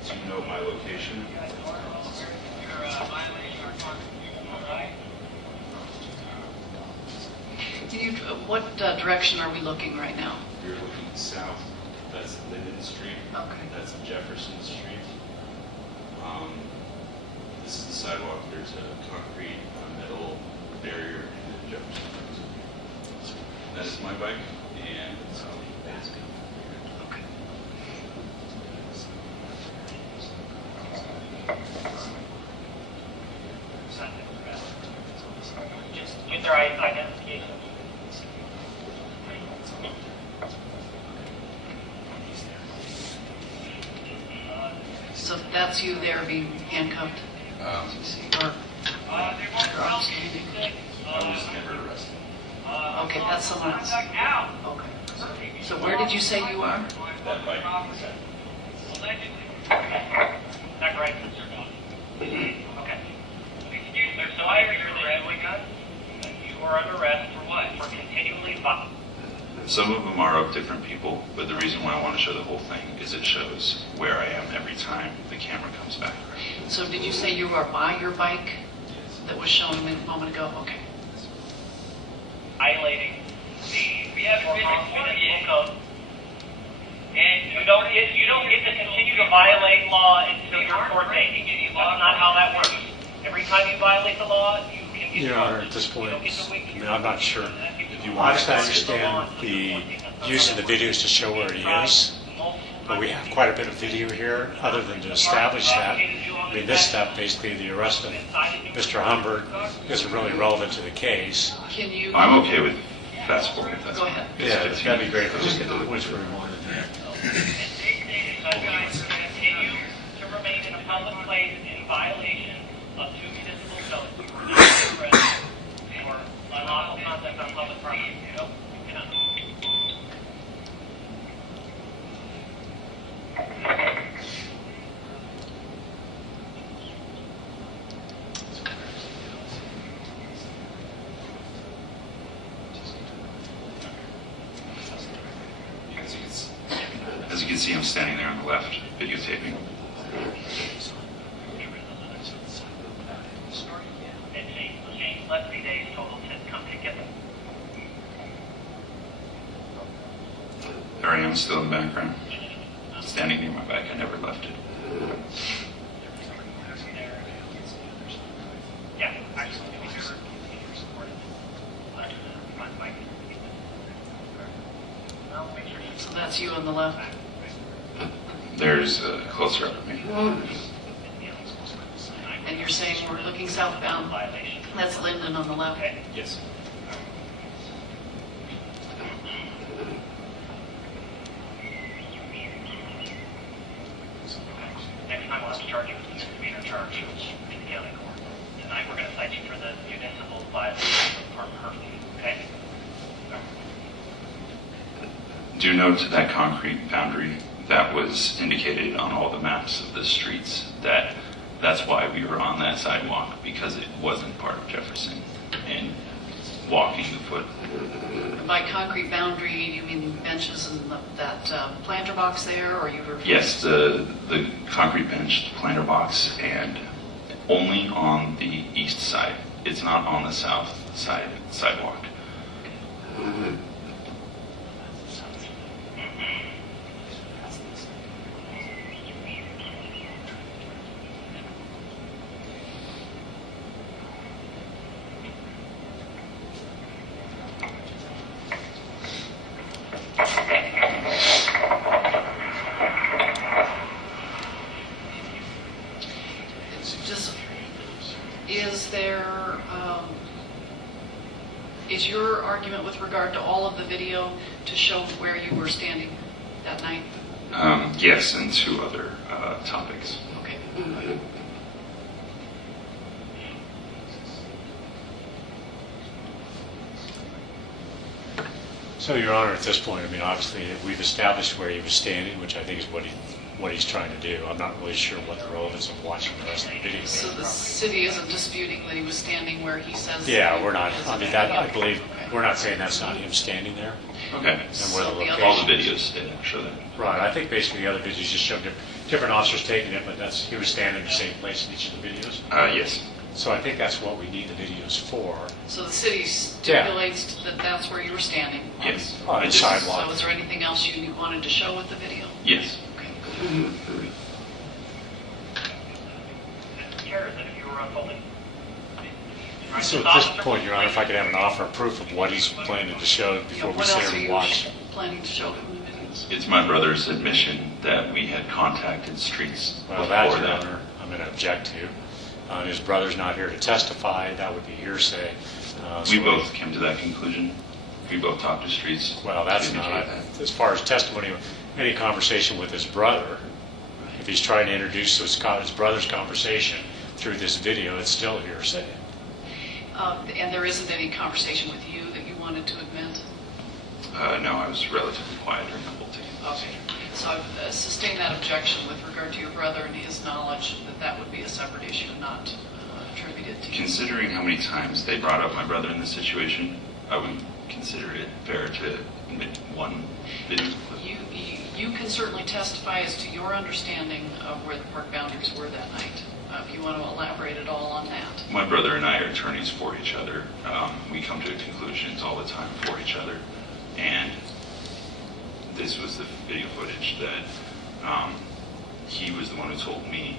Do you know my location? What direction are we looking right now? You're looking south, that's Linden Street. Okay. That's Jefferson Street. This is the sidewalk, there's a concrete metal barrier in Jefferson. That is my bike, and that's Okay. Just use their identification. So that's you there being handcuffed? Or you're outstanding? I was never arrested. Okay, that's someone else. Okay. So where did you say you are? That bike. Is that correct? Okay. Excuse me, so I hear you're doing us. You are under arrest for what? For continually Some of them are of different people, but the reason why I want to show the whole thing is it shows where I am every time the camera comes back. So did you say you are by your bike that was shown a moment ago? Okay. violating the municipal code. And you don't get to continue to violate law until your court date. That's not how that works. Every time you violate the law, you can Your Honor, at this point, I mean, I'm not sure. Obviously, I understand the use of the videos to show where he is, but we have quite a bit of video here. Other than to establish that, I mean, this step, basically the arrest of Mr. Humbert, isn't really relevant to the case. Can you? I'm okay with fast forward. If that's Go ahead. Yeah, that'd be great if we just get to the points where we wanted. Continue to remain in a public place in violation of 2 municipal codes or unlawful conduct on public property. Nope, you cannot. As you can see, I'm standing there on the left, videotaping. Let 3 days total to come together. There I am, still in the background, standing near my bike. I never left it. Yeah, actually. So that's you on the left. There's a closer up of me. And you're saying we're looking southbound. That's Linden on the left. Yes. Next time we'll have to charge you with misdemeanor charge in the county court. Tonight we're going to cite you for the municipal violation of park curfew, okay? Do note that concrete boundary that was indicated on all the maps of the streets, that's why we were on that sidewalk, because it wasn't part of Jefferson and walking the foot. By concrete boundary, you mean benches and that planter box there, or you were? Yes, the concrete bench, the planter box, and only on the east side. It's not on the south side sidewalk. Is your argument with regard to all of the video to show where you were standing that night? Yes, and 2 other topics. Okay. So, Your Honor, at this point, I mean, obviously, we've established where he was standing, which I think is what he's trying to do. I'm not really sure what the relevance of watching the rest of the video is. So the city isn't disputing that he was standing where he says? Yeah, we're not. I mean, that, I believe, we're not saying that's not him standing there. Okay. And where the location. All the videos did show that. Right, I think basically the other videos just showed different officers taking it, but he was standing in the same place in each of the videos. Yes. So I think that's what we need the videos for. So the city stipulates that that's where you were standing? Yes. On the sidewalk. So is there anything else you wanted to show with the video? Yes. Okay. Chair, that if you were unfolding. So at this point, Your Honor, if I could have an offer of proof of what he's planning to show before we What sit else here are and you watch. planning to show from the videos? It's my brother's admission that we had contacted streets Well, that, before Your that. Honor, I'm going to object to. His brother's not here to testify. That would be hearsay. We So- both came to that conclusion. We both talked to streets. Well, that's to not, indicate that. as far as testimony, any conversation with his brother, if he's trying to introduce his brother's conversation through this video, it's still hearsay. And there isn't any conversation with you that you wanted to admit? No, I was relatively quiet during the whole thing. Okay. So I've sustained that objection with regard to your brother and his knowledge that that would be a separate issue and not attributed to you. Considering how many times they brought up my brother in this situation, I would consider it fair to admit one video clip. You can certainly testify as to your understanding of where the park boundaries were that night. If you want to elaborate at all on that. My brother and I are attorneys for each other. We come to conclusions all the time for each other. And this was the video footage that he was the one who told me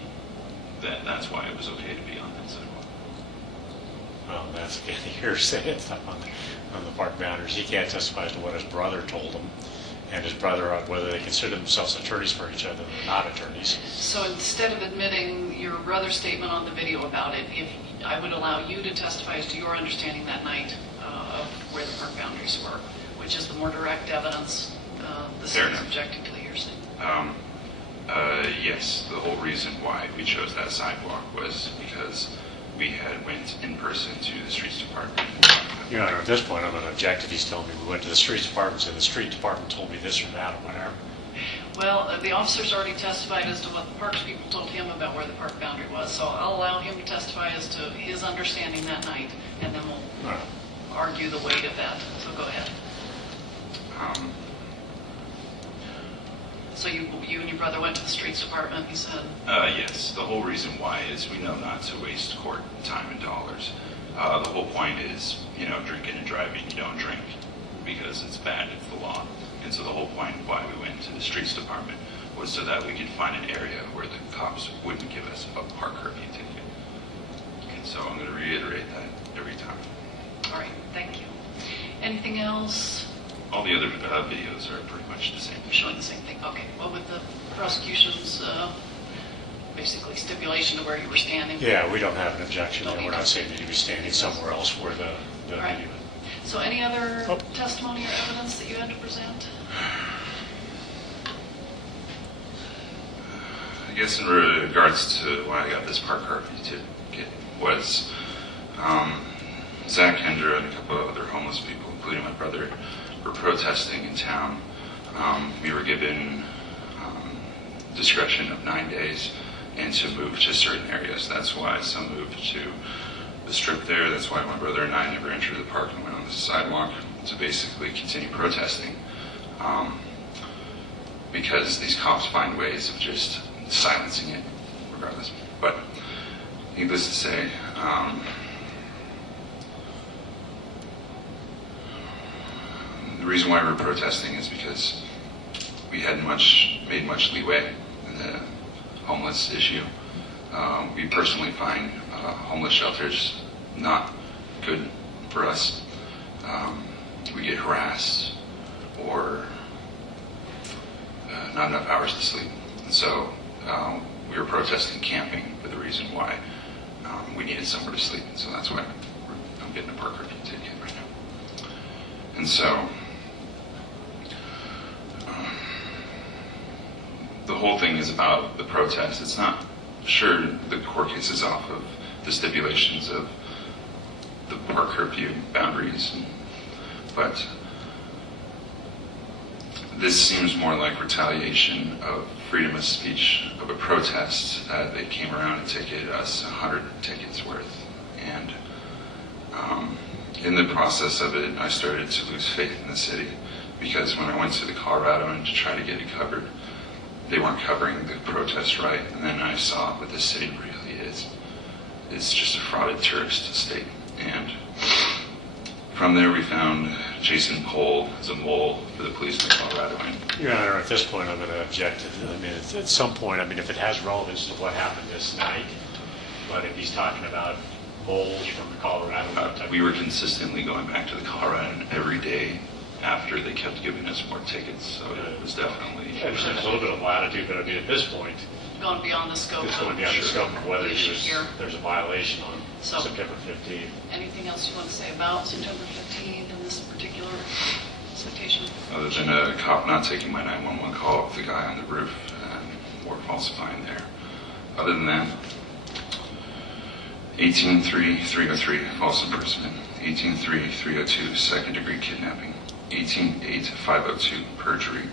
that that's why it was okay to be on that sidewalk. Well, that's again hearsay and stuff on the park boundaries. He can't testify as to what his brother told him, and his brother, whether they consider themselves attorneys for each other or not attorneys. So instead of admitting your brother's statement on the video about it, if I would allow you to testify as to your understanding that night of where the park boundaries were, which is the more direct evidence, the Fair city's enough. objecting to the hearsay. Yes, the whole reason why we chose that sidewalk was because we had went in person to the streets department. Your Honor, at this point, I'm going to object if he's telling me we went to the streets department, and the street department told me this or that or whatever. Well, the officer's already testified as to what the parks people told him about where the park boundary was, so I'll allow him to testify as to his understanding that night, and then we'll All right. argue the weight of that. So go ahead. So you and your brother went to the streets department, he said? Yes, the whole reason why is we know not to waste court time and dollars. The whole point is, drinking and driving, you don't drink because it's bad, it's the law. And so the whole point why we went to the streets department was so that we could find an area where the cops wouldn't give us a park curfew ticket. And so I'm going to reiterate that every time. All right, thank you. Anything else? All the other videos are pretty much the same. Showing the same thing. Okay. What with the prosecution's basically stipulation to where you were standing? Yeah, we don't have an objection. Okay. We're not saying that you be standing somewhere else where the Right. video. So any other Oh. testimony or evidence that you had to present? I guess in regards to why I got this park curfew ticket was Zach Hendra and a couple of other homeless people, including my brother, were protesting in town. We were given discretion of 9 days and to move to certain areas. That's why some moved to the strip there. That's why my brother and I never entered the park and went on the sidewalk to basically continue protesting. Because these cops find ways of just silencing it regardless. But needless to say, the reason why we're protesting is because we hadn't made much leeway in the homeless issue. We personally find homeless shelters not good for us. We get harassed or not enough hours to sleep. And so we were protesting camping for the reason why we needed somewhere to sleep. And so that's why I'm getting a park curfew ticket right now. And so the whole thing is about the protest. It's not sure the court case is off of the stipulations of the park curfew boundaries, but this seems more like retaliation of freedom of speech of a protest that they came around and ticketed us 100 tickets worth. And in the process of it, I started to lose faith in the city because when I went to the Colorado and to try to get it covered, they weren't covering the protest right. And then I saw what this city really is. It's just a frauded tourist state. And from there we found Jason Cole as a mole for the police in Colorado. And Your Honor, at this point, I'm going to object. At some point, if it has relevance to what happened this night, but if he's talking about moles from Colorado. we were consistently going back to the Colorado every day after they kept giving us more tickets. So it was definitely... I understand there's a little bit of latitude, but at this point, Gone beyond the scope. it's going beyond the scope of whether Here. there's a violation on So- September 15th. Anything else you want to say about September 15th and this particular citation? Other than a cop not taking my 911 call with the guy on the roof or falsifying there. Other than that, 18-3-303, false imprisonment. 18-3-302, second degree kidnapping. 18-8-502, perjury.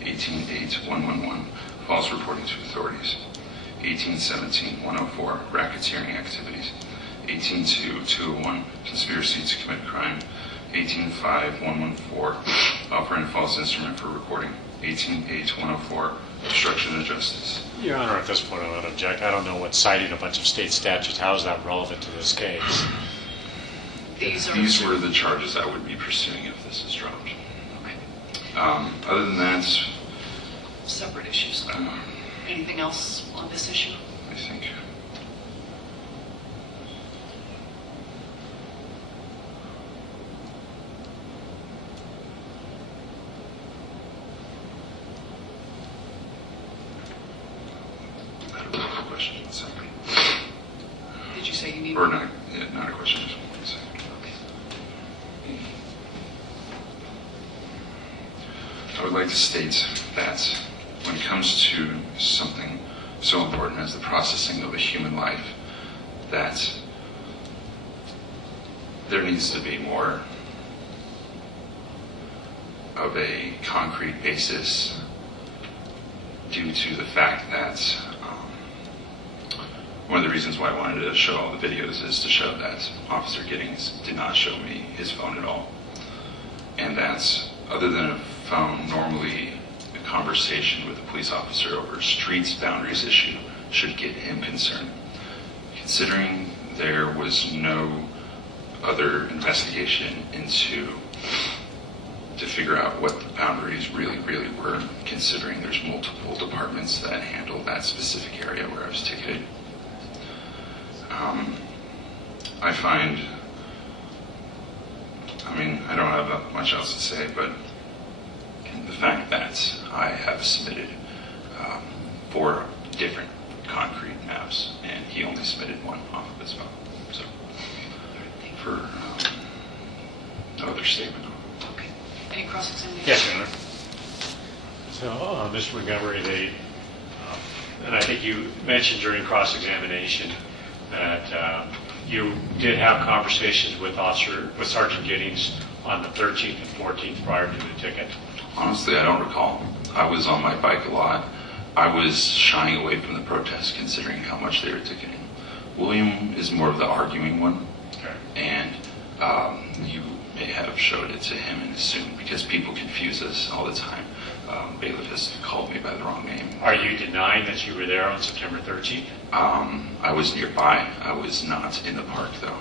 18-8-111, false reporting to authorities. 18-17-104, racketeering activities. 18-2-201, conspiracy to commit crime. 18-5-114, offering a false instrument for recording. 18-8-104, obstruction of justice. Your Honor, at this point, I'm going to object. I don't know what citing a bunch of state statutes, how is that relevant to this case? These were the charges I would be pursuing if this is dropped. Okay. Other than that, Separate issues. Anything else on this issue? I think question. One second. Did you say you need? Or not, yeah, not a question, just one second. I would like to state that when it comes to something so important as the processing of a human life, that there needs to be more of a concrete basis due to the fact that one of the reasons why I wanted to show all the videos is to show that Officer Giddings did not show me his phone at all. And that other than a phone, normally a conversation with a police officer over a streets boundaries issue should get him concerned. Considering there was no other investigation to figure out what the boundaries really were, considering there's multiple departments that handle that specific area where I was ticketed. I find, I don't have much else to say, but the fact that I have submitted 4 different concrete maps, and he only submitted 1 off of his phone. So, for no other statement. Okay. Any cross-examination? Yes, Your Honor. So, Mr. Montgomery, and I think you mentioned during cross-examination that you did have conversations with Sergeant Giddings on the 13th and 14th prior to the ticket. Honestly, I don't recall. I was on my bike a lot. I was shying away from the protest considering how much they were ticketing. William is more of the arguing one. Okay. And you may have showed it to him and assumed, because people confuse us all the time. Bailiff has called me by the wrong name. Are you denying that you were there on September 13th? I was nearby. I was not in the park, though.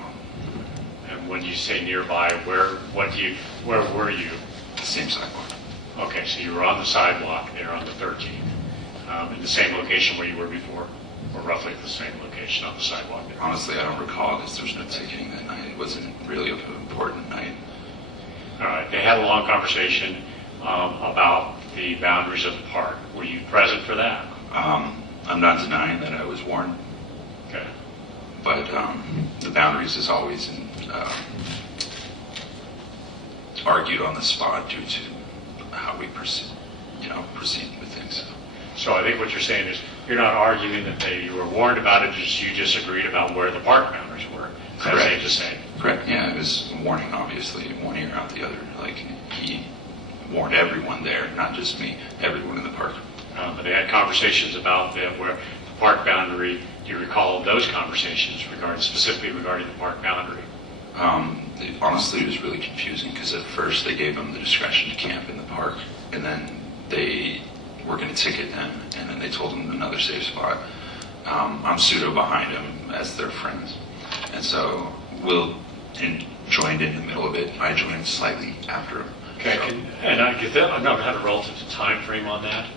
And when you say nearby, where were you? The same sidewalk. Okay, so you were on the sidewalk there on the 13th, in the same location where you were before, or roughly the same location on the sidewalk there? Honestly, I don't recall because there's no ticketing that night. It wasn't really an important night. All right, they had a long conversation about the boundaries of the park. Were you present for that? I'm not denying that I was warned, Okay. but the boundaries is always argued on the spot due to how we proceed with things. So I think what you're saying is you're not arguing that you were warned about it, just you disagreed about where the park boundaries were. Is that safe to say? Correct. Yeah, it was a warning, obviously, one ear out the other. Like, he warned everyone there, not just me, everyone in the park. But they had conversations about where the park boundary. Do you recall those conversations specifically regarding the park boundary? Honestly, it was really confusing because at first they gave them the discretion to camp in the park, and then they were going to ticket them, and then they told them another safe spot. I'm pseudo behind them as their friends, and so Will joined in the middle of it. I joined slightly after him. Okay, and I get that. I've not had a relative time frame on that.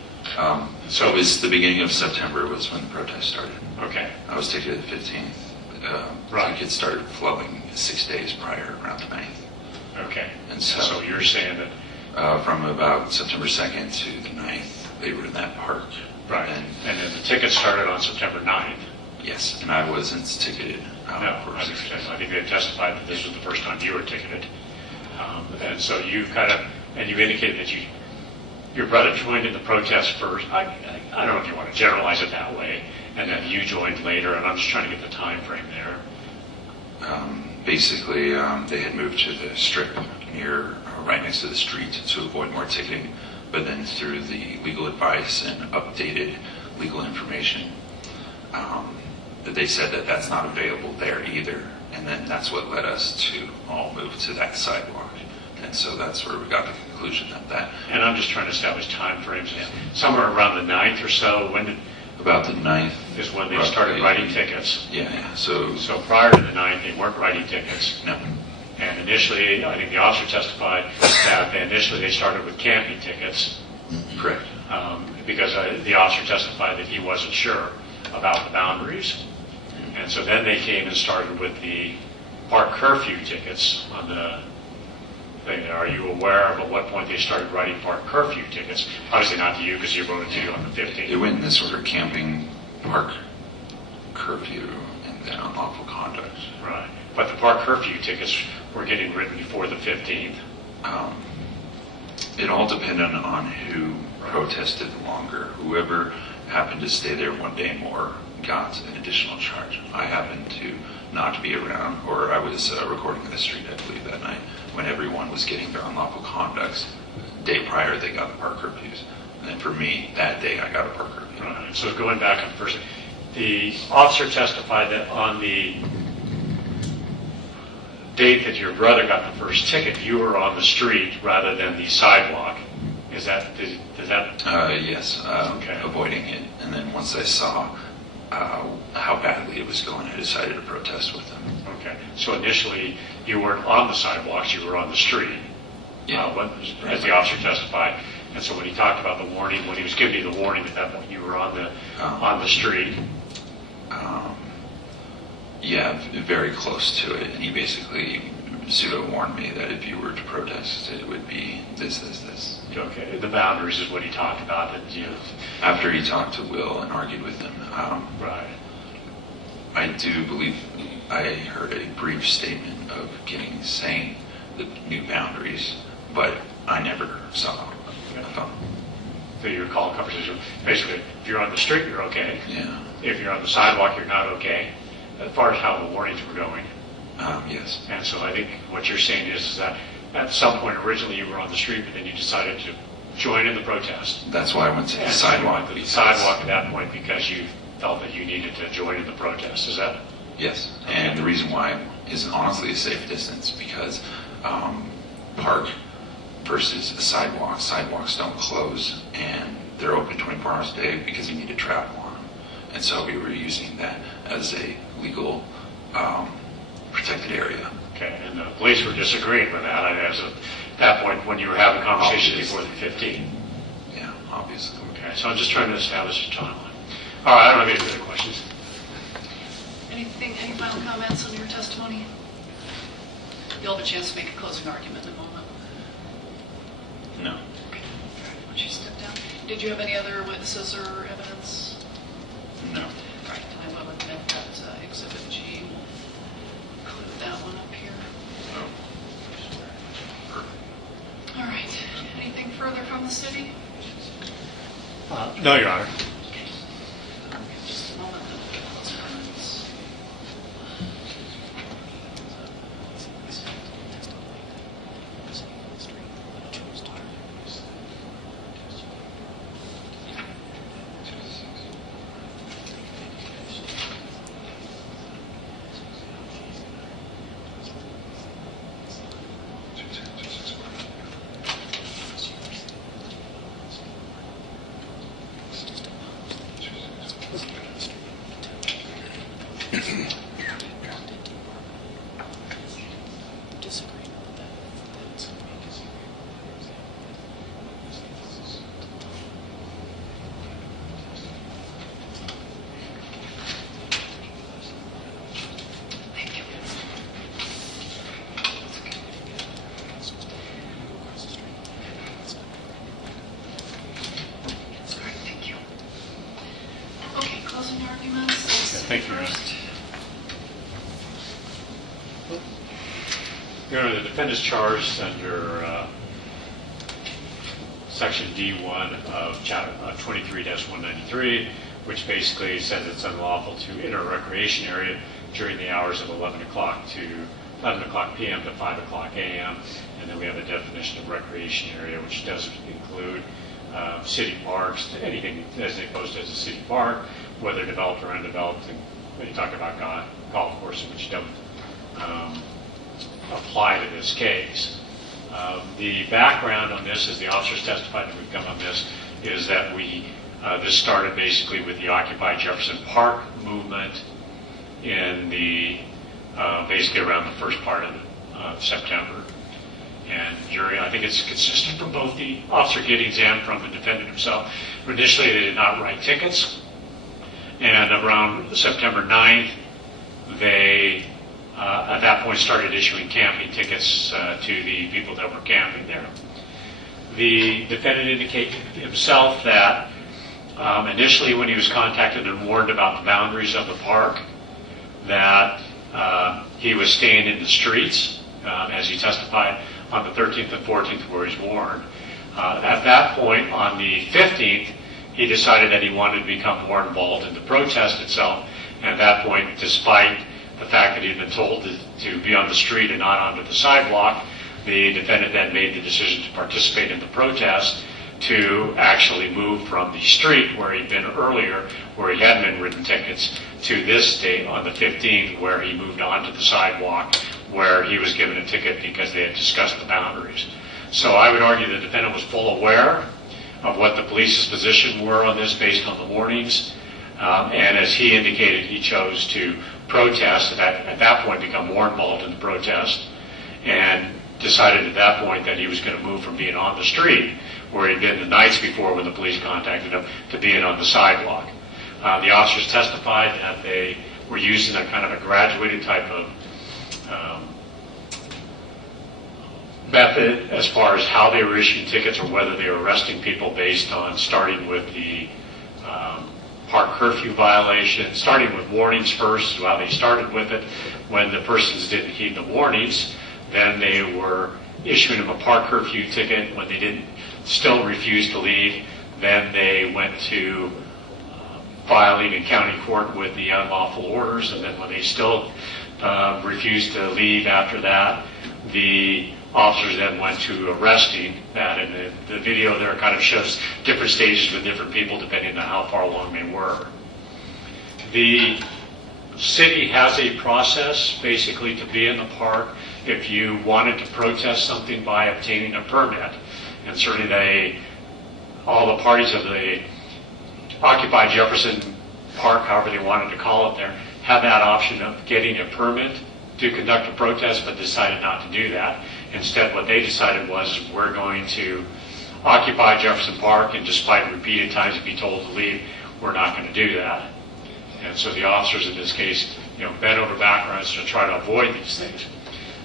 So it was the beginning of September was when the protest started. Okay. I was ticketed the 15th. Right. Tickets started flowing 6 days prior, around the 9th. Okay. And so you're saying that... from about September 2nd to the 9th, they were in that park. Right. And then the ticket started on September 9th. Yes, and I wasn't ticketed. No, I think they testified that this was the first time you were ticketed. And so you you indicated that your brother joined in the protest first. I don't know if you want to generalize it that way, and then you joined later, and I'm just trying to get the time frame there. Basically, they had moved to the strip right next to the street to avoid more ticketing, but then through the legal advice and updated legal information, they said that that's not available there either, and then that's what led us to all move to that sidewalk. And so that's where we got the conclusion that. And I'm just trying to establish time frames. Somewhere around the 9th or so, about the 9th is when they started writing tickets. Yeah. So prior to the 9th, they weren't writing tickets. No. And initially, I think the officer testified that initially they started with camping tickets. Mm-hmm. Correct. Because the officer testified that he wasn't sure about the boundaries. And so then they came and started with the park curfew tickets on the thing. Are you aware of at what point they started writing park curfew tickets? Obviously not to you because you wrote it to you on the 15th. It went in this order: camping, park curfew and then unlawful conduct. Right. But the park curfew tickets were getting written before the 15th. It all depended on who protested longer. Whoever happened to stay there one day more got an additional charge. I happened to not be around, or I was recording in the street, I believe, that night when everyone was getting their unlawful conducts. The day prior, they got the park curfews. And then for me, that day, I got a park curfew. Right. So going back on first, the officer testified that on the date that your brother got the first ticket, you were on the street rather than the sidewalk. Is that, does that? Yes, Okay. avoiding it. And then once I saw how badly it was going, I decided to protest with them. Okay. So initially, you weren't on the sidewalks, you were on the street. Yeah. As the officer testified. And so when he talked about the warning, when he was giving you the warning at that point, you were on the street. Yeah, very close to it. And he basically pseudo warned me that if you were to protest, it would be this. Okay. The boundaries is what he talked about. That, you know, After he talked to Will and argued with him, right. I do believe I heard a brief statement of saying the new boundaries, but I never saw a phone. So you recall a conversation. Basically, if you're on the street, you're okay. Yeah. If you're on the sidewalk, you're not okay. As far as how the warnings were going. Yes. And so I think what you're saying is that at some point originally you were on the street, but then you decided to join in the protest. That's why I went to the And sidewalk. you went to the sidewalk at that point because you felt that you needed to join in the protest. Is that? Yes. And the reason why is honestly a safe distance because park versus a sidewalk. Sidewalks don't close and they're open 24 hours a day because you need to travel on them. And so we were using that as a legal protected area. Okay, and the police were disagreeing with that as of that point when you were having conversations before the 15th. Yeah, obviously. Okay, so I'm just trying to establish a timeline. All right, I don't have any further questions. Any final comments on your testimony? You'll have a chance to make a closing argument in a moment. No. Okay. Why don't you step down? Did you have any other witnesses or evidence? No. All right, then I will admit that Exhibit G will include that one up here. Oh. Perfect. All right. Anything further from the city? No, Your Honor. Okay. Just a moment. Then we'll get those comments. Thank you. That's okay. All right, thank you. Okay, closing arguments. Yeah, thank you, Your Honor. First. Your Honor, the defendant is charged under Section D1 of Chapter 23-193, which basically says it's unlawful to enter a recreation area during the hours of 11 o'clock p.m. to 5 o'clock a.m. And then we have a definition of recreation area, which does include city parks, anything designated as a city park, whether developed or undeveloped. And when you talk about golf courses, which don't apply to this case. The background on this, as the officers testified that we've come on this, is that this started basically with the Occupy Jefferson Park movement in the basically around the first part of September. And I think it's consistent from both the Officer Giddings and from the defendant himself. Initially, they did not write tickets, and around September 9th, they at that point started issuing camping tickets to the people that were camping there. The defendant indicated himself that initially when he was contacted and warned about the boundaries of the park, that he was staying in the streets, as he testified on the 13th and 14th where he's warned. At that point, on the 15th, he decided that he wanted to become more involved in the protest itself. And at that point, despite the fact that he'd been told to be on the street and not onto the sidewalk, the defendant then made the decision to participate in the protest, to actually move from the street where he'd been earlier, where he had been written tickets, to this date on the 15th, where he moved onto the sidewalk, where he was given a ticket because they had discussed the boundaries. So I would argue the defendant was full aware of what the police's position were on this based on the warnings. And as he indicated, he chose to protest, and at that point become more involved in the protest, and decided at that point that he was going to move from being on the street, where he'd been the nights before when the police contacted him, to being on the sidewalk. The officers testified that they were using a kind of a graduated type of method as far as how they were issuing tickets or whether they were arresting people based on starting with the park curfew violation, starting with warnings first, so how they started with it. When the persons didn't heed the warnings, then they were issuing them a park curfew ticket. When they didn't, still refused to leave, then they went to filing in county court with the unlawful orders, and then when they still refused to leave after that, the officers then went to arresting that, and the video there kind of shows different stages with different people depending on how far along they were. The city has a process basically to be in the park if you wanted to protest something by obtaining a permit, and certainly all the parties of the Occupy Jefferson Park, however they wanted to call it there, had that option of getting a permit to conduct a protest, but decided not to do that. Instead, what they decided was, we're going to occupy Jefferson Park, and despite repeated times being told to leave, we're not going to do that. And so the officers in this case, bent over backwards to try to avoid these things.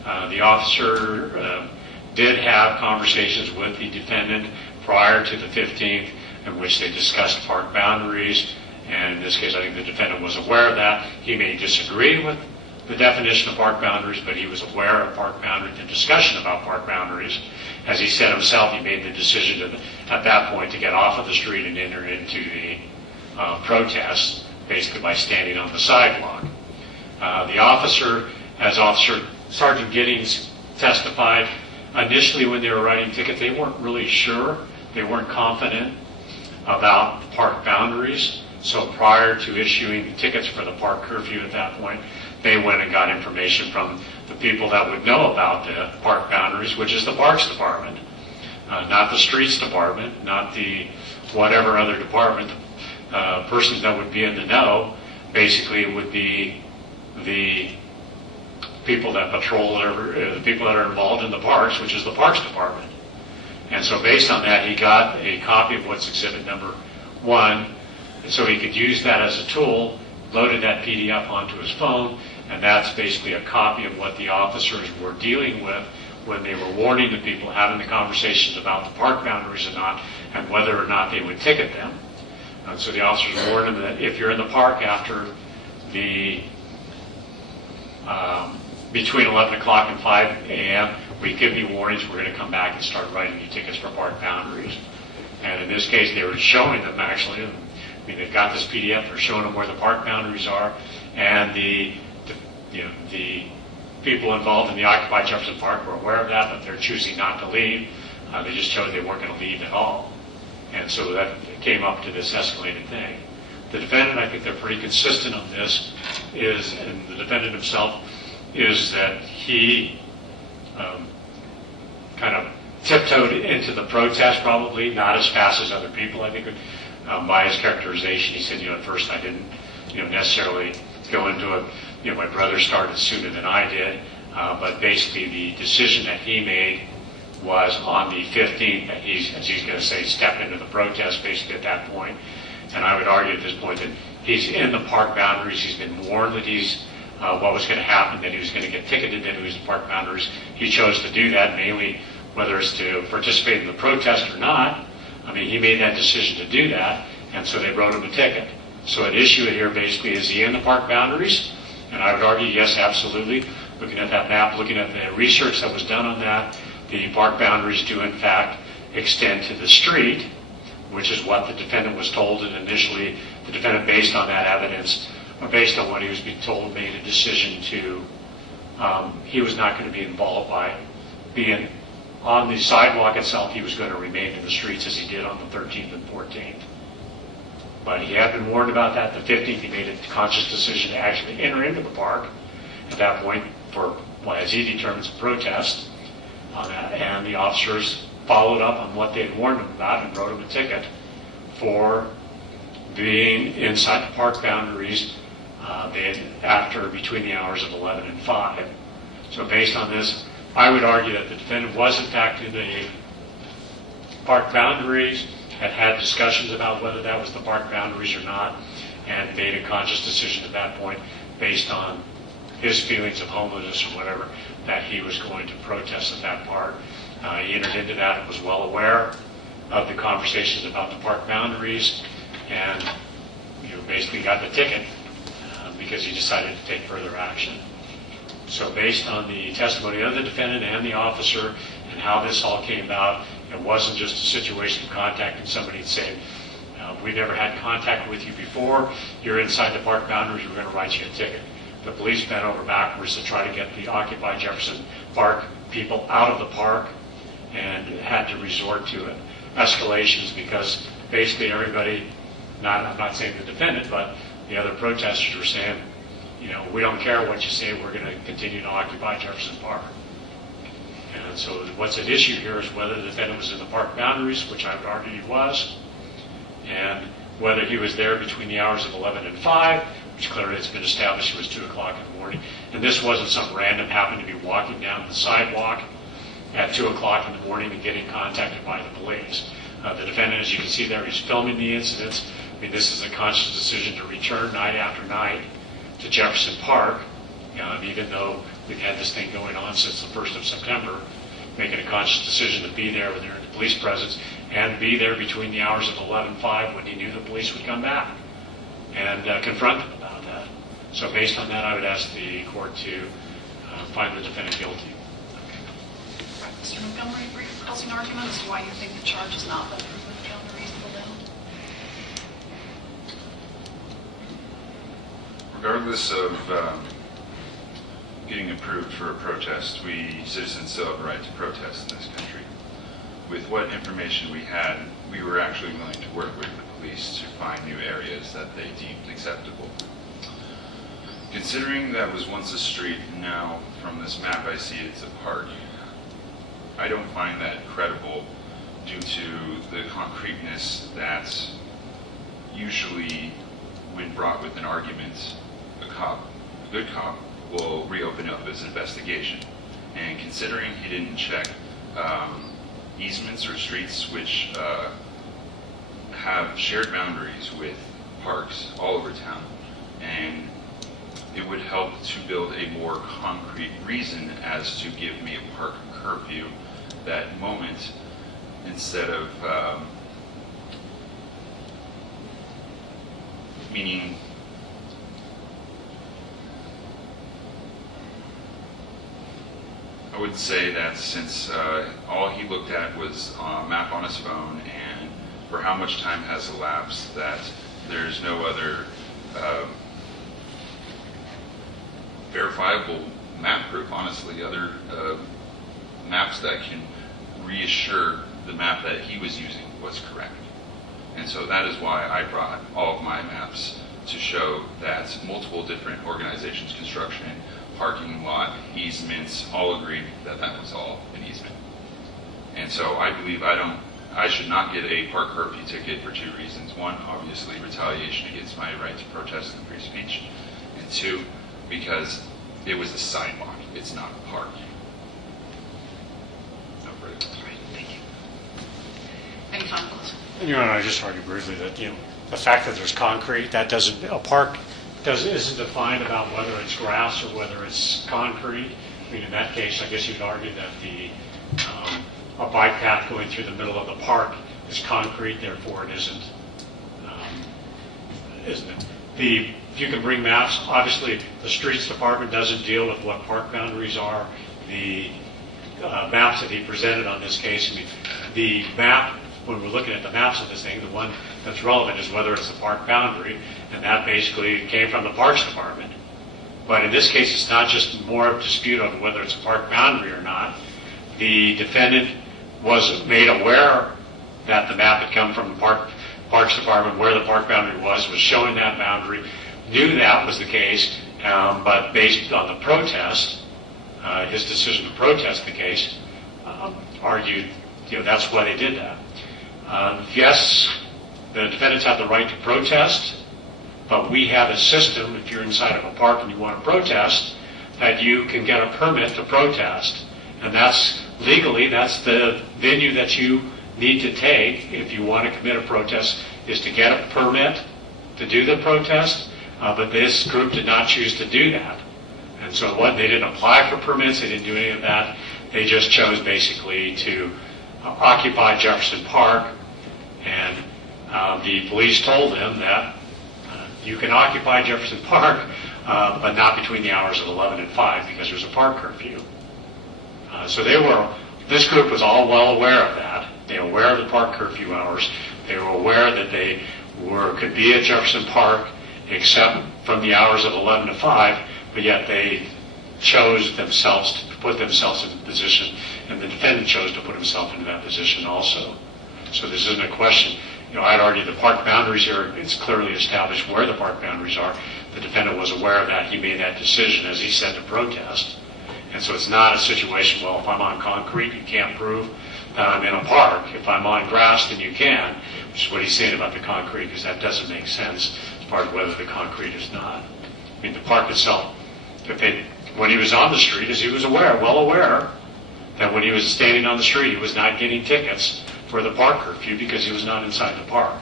The officer did have conversations with the defendant prior to the 15th in which they discussed park boundaries, and in this case I think the defendant was aware of that. He may disagree with the definition of park boundaries, but he was aware of park boundaries, the discussion about park boundaries. As he said himself, he made the decision at that point to get off of the street and enter into the protest, basically by standing on the sidewalk. The officer, as Officer Sergeant Giddings testified, initially when they were writing tickets, they weren't really sure, they weren't confident about park boundaries. So prior to issuing the tickets for the park curfew at that point, they went and got information from the people that would know about the park boundaries, which is the Parks Department, not the Streets Department, not the whatever other department. Persons that would be in the know basically would be the people that patrol, the people that are involved in the parks, which is the Parks Department. And so based on that, he got a copy of what's exhibit number 1, so he could use that as a tool, loaded that PDF onto his phone, and that's basically a copy of what the officers were dealing with when they were warning the people, having the conversations about the park boundaries or not, and whether or not they would ticket them. And so the officers warned them that if you're in the park after the between 11 o'clock and 5 a.m., we give you warnings, we're going to come back and start writing you tickets for park boundaries. And in this case, they were showing them actually, they've got this PDF, they're showing them where the park boundaries are, and the people involved in the Occupy Jefferson Park were aware of that, but they're choosing not to leave. They just showed they weren't going to leave at all. And so that came up to this escalated thing. The defendant, I think they're pretty consistent on this, and the defendant himself, is that he kind of tiptoed into the protest, probably not as fast as other people. I think by his characterization, he said, at first I didn't, necessarily go into it. My brother started sooner than I did, but basically the decision that he made was on the 15th that he's going to say, step into the protest basically at that point. And I would argue at this point that he's in the park boundaries. He's been warned that what was going to happen, that he was going to get ticketed, that he was in park boundaries. He chose to do that, mainly whether it's to participate in the protest or not. He made that decision to do that, and so they wrote him a ticket. So at issue here basically is he in the park boundaries? And I would argue, yes, absolutely. Looking at that map, looking at the research that was done on that, the park boundaries do in fact extend to the street, which is what the defendant was told, and initially the defendant, based on that evidence, or based on what he was being told, made a decision to, he was not going to be involved by being on the sidewalk itself. He was going to remain in the streets as he did on the 13th and 14th. But he had been warned about that. The 15th, he made a conscious decision to actually enter into the park at that point for, well, as he determines, a protest on that. And the officers followed up on what they had warned him about and wrote him a ticket for being inside the park boundaries after between the hours of 11 and 5. So based on this, I would argue that the defendant was in fact in the park boundaries, had discussions about whether that was the park boundaries or not, and made a conscious decision at that point based on his feelings of homelessness or whatever, that he was going to protest at that park. He entered into that and was well aware of the conversations about the park boundaries, and basically got the ticket because he decided to take further action. So based on the testimony of the defendant and the officer and how this all came about, it wasn't just a situation of contacting somebody and saying, we never had contact with you before, you're inside the park boundaries, we're going to write you a ticket. The police bent over backwards to try to get the occupied Jefferson Park people out of the park and had to resort to escalations because basically everybody, I'm not saying the defendant, but the other protesters were saying, we don't care what you say, we're going to continue to occupy Jefferson Park. And so what's at issue here is whether the defendant was in the park boundaries, which I would argue he was, and whether he was there between the hours of 11 and 5, which clearly it's been established it was 2 o'clock in the morning. And this wasn't some random happened to be walking down the sidewalk at 2 o'clock in the morning and getting contacted by the police. The defendant, as you can see there, he's filming the incidents. I mean, this is a conscious decision to return night after night to Jefferson Park, even though we've had this thing going on since the 1st of September, making a conscious decision to be there when they're in the police presence and be there between the hours of 11 and 5 when he knew the police would come back and confront him about that. So based on that, I would ask the court to find the defendant guilty. Mr. Montgomery, brief closing argument as to why you think the charge has not been proven beyond a reasonable doubt. Regardless of getting approved for a protest, we citizens still have a right to protest in this country. With what information we had, we were actually willing to work with the police to find new areas that they deemed acceptable. Considering that was once a street and now from this map I see it's a park, I don't find that credible due to the concreteness that usually when brought with an argument, a good cop, will reopen up his investigation. And considering he didn't check easements or streets which have shared boundaries with parks all over town, and it would help to build a more concrete reason as to give me a park curfew that moment instead of meaning I would say that since all he looked at was a map on his phone and for how much time has elapsed, that there's no other verifiable map proof, honestly, other maps that can reassure the map that he was using was correct. And so that is why I brought all of my maps to show that multiple different organizations, construction, parking lot, easements, all agreed that that was all an easement. And so I believe I should not get a park curfew ticket for 2 reasons. 1, obviously retaliation against my right to protest and free speech. And 2, because it was a sidewalk, it's not a park. No further. Thank you. Any final thoughts? Your Honor, I just argue briefly that the fact that there's concrete, that doesn't, a park isn't defined about whether it's grass or whether it's concrete. I mean, in that case, I guess you'd argue that a bike path going through the middle of the park is concrete, therefore it isn't isn't it? If you can bring maps, obviously the streets department doesn't deal with what park boundaries are. The maps that he presented on this case, I mean, the map, when we're looking at the maps of this thing, the one that's relevant is whether it's a park boundary, and that basically came from the Parks Department. But in this case, it's not just more of a dispute over whether it's a park boundary or not. The defendant was made aware that the map had come from the Parks Department, where the park boundary was showing that boundary, knew that was the case, but based on the protest, his decision to protest the case, argued, that's why they did that. Yes, the defendants have the right to protest, but we have a system, if you're inside of a park and you want to protest, that you can get a permit to protest. And that's legally, that's the venue that you need to take if you want to commit a protest, is to get a permit to do the protest. But this group did not choose to do that. And so they didn't apply for permits, they didn't do any of that. They just chose basically to occupy Jefferson Park. And the police told them that you can occupy Jefferson Park, but not between the hours of 11 and 5 because there's a park curfew. So this group was all well aware of that. They were aware of the park curfew hours. They were aware that they could be at Jefferson Park except from the hours of 11 to 5, but yet they chose themselves to put themselves in the position, and the defendant chose to put himself into that position also. So this isn't a question. I'd argue the park boundaries here, it's clearly established where the park boundaries are. The defendant was aware of that. He made that decision, as he said, to protest. And so it's not a situation, well, if I'm on concrete, you can't prove that I'm in a park. If I'm on grass, then you can, which is what he's saying about the concrete, because that doesn't make sense as far as whether the concrete is not. I mean, the park itself, when he was on the street, as he was well aware, that when he was standing on the street, he was not getting tickets for the park curfew because he was not inside the park.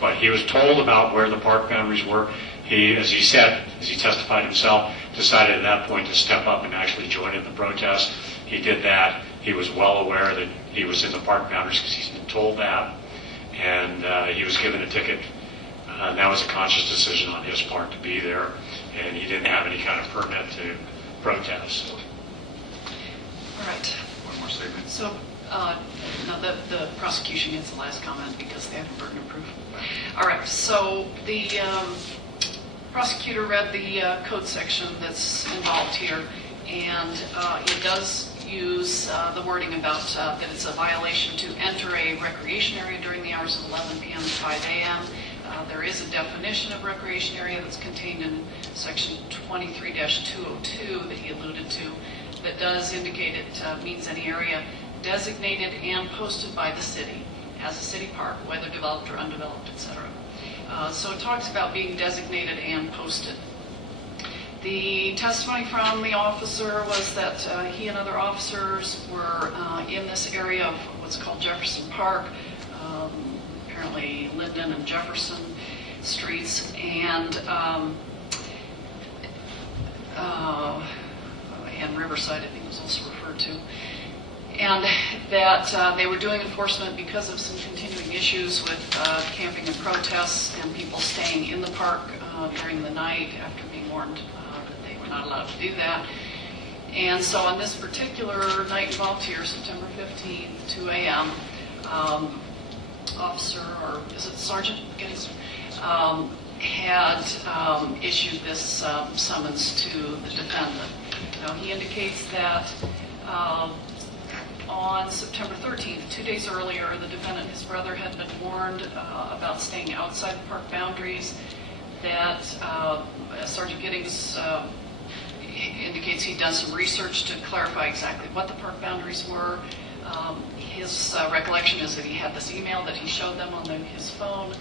But he was told about where the park boundaries were. He, as he said, as he testified himself, decided at that point to step up and actually join in the protest. He did that. He was well aware that he was in the park boundaries because he's been told that. And he was given a ticket. And that was a conscious decision on his part to be there. And he didn't have any kind of permit to protest. All right. One more statement. So, no, the prosecution gets the last comment because they have a burden of proof. All right. So the prosecutor read the code section that's involved here, and it does use the wording about that it's a violation to enter a recreation area during the hours of 11 p.m. to 5 a.m. There is a definition of recreation area that's contained in section 23-202 that he alluded to that does indicate it means any area designated and posted by the city as a city park, whether developed or undeveloped, etc. So it talks about being designated and posted. The testimony from the officer was that he and other officers were in this area of what's called Jefferson Park, apparently Linden and Jefferson streets, and Riverside, I think was also referred to. And that they were doing enforcement because of some continuing issues with camping and protests and people staying in the park during the night after being warned that they were not allowed to do that. And so on this particular night involved here, September 15th, 2 a.m., officer, or is it Sergeant Giddings, had issued this summons to the defendant. Now, he indicates that on September 13th, 2 days earlier, the defendant and his brother had been warned about staying outside the park boundaries, that Sergeant Giddings indicates he'd done some research to clarify exactly what the park boundaries were. His recollection is that he had this email that he showed them on his phone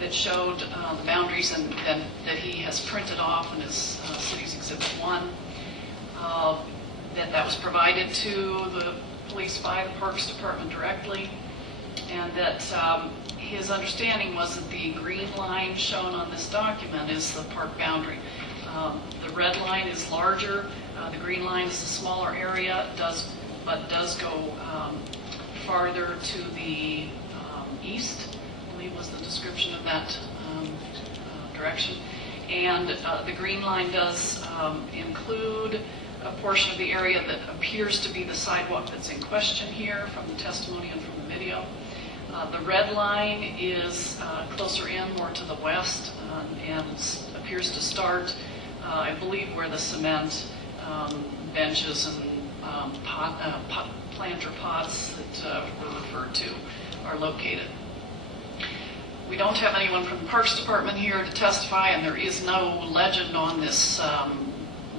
that showed the boundaries, and then that he has printed off in his City's Exhibit 1, that was provided to the police by the Parks Department directly, and that his understanding was that the green line shown on this document is the park boundary. The red line is larger, the green line is a smaller area, but does go farther to the east, I believe was the description of that direction. And the green line does include a portion of the area that appears to be the sidewalk that's in question here from the testimony and from the video. The red line is closer in, more to the west, and appears to start, I believe, where the cement benches and planter pots that were referred to are located. We don't have anyone from the Parks Department here to testify, and there is no legend on this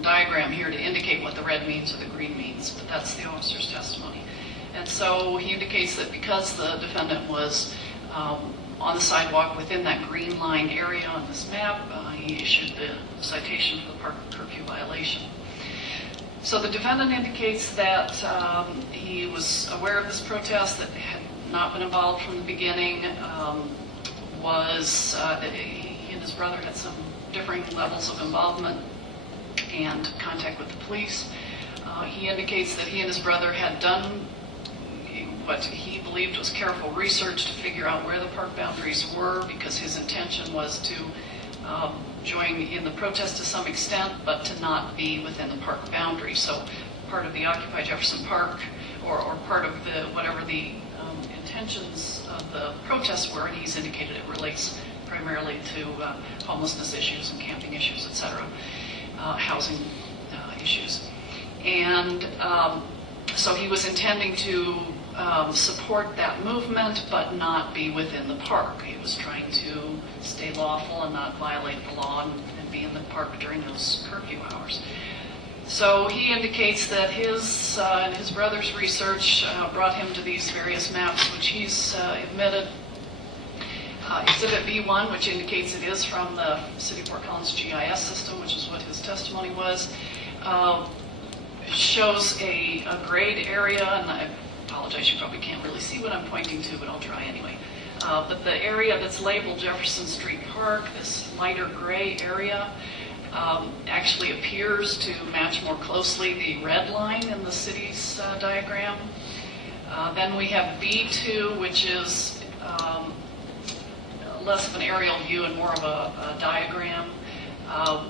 diagram here to indicate what the red means or the green means, but that's the officer's testimony. And so he indicates that because the defendant was on the sidewalk within that green line area on this map, he issued the citation for the park curfew violation. So the defendant indicates that he was aware of this protest, that had not been involved from the beginning, that he and his brother had some differing levels of involvement and contact with the police. He indicates that he and his brother had done what he believed was careful research to figure out where the park boundaries were, because his intention was to join in the protest to some extent, but to not be within the park boundary. So part of the Occupy Jefferson Park, or part of whatever the intentions of the protests were, and he's indicated it relates primarily to homelessness issues and camping issues, etc., housing issues. And so he was intending to support that movement, but not be within the park. He was trying to stay lawful and not violate the law and be in the park during those curfew hours. So he indicates that his and his brother's research brought him to these various maps, which he's admitted. Exhibit B1, which indicates it is from the City of Fort Collins GIS system, which is what his testimony was, shows a grayed area, and I apologize, you probably can't really see what I'm pointing to, but I'll try anyway. But the area that's labeled Jefferson Street Park, this lighter gray area, actually appears to match more closely the red line in the city's diagram. Then we have B2, which is less of an aerial view and more of a diagram,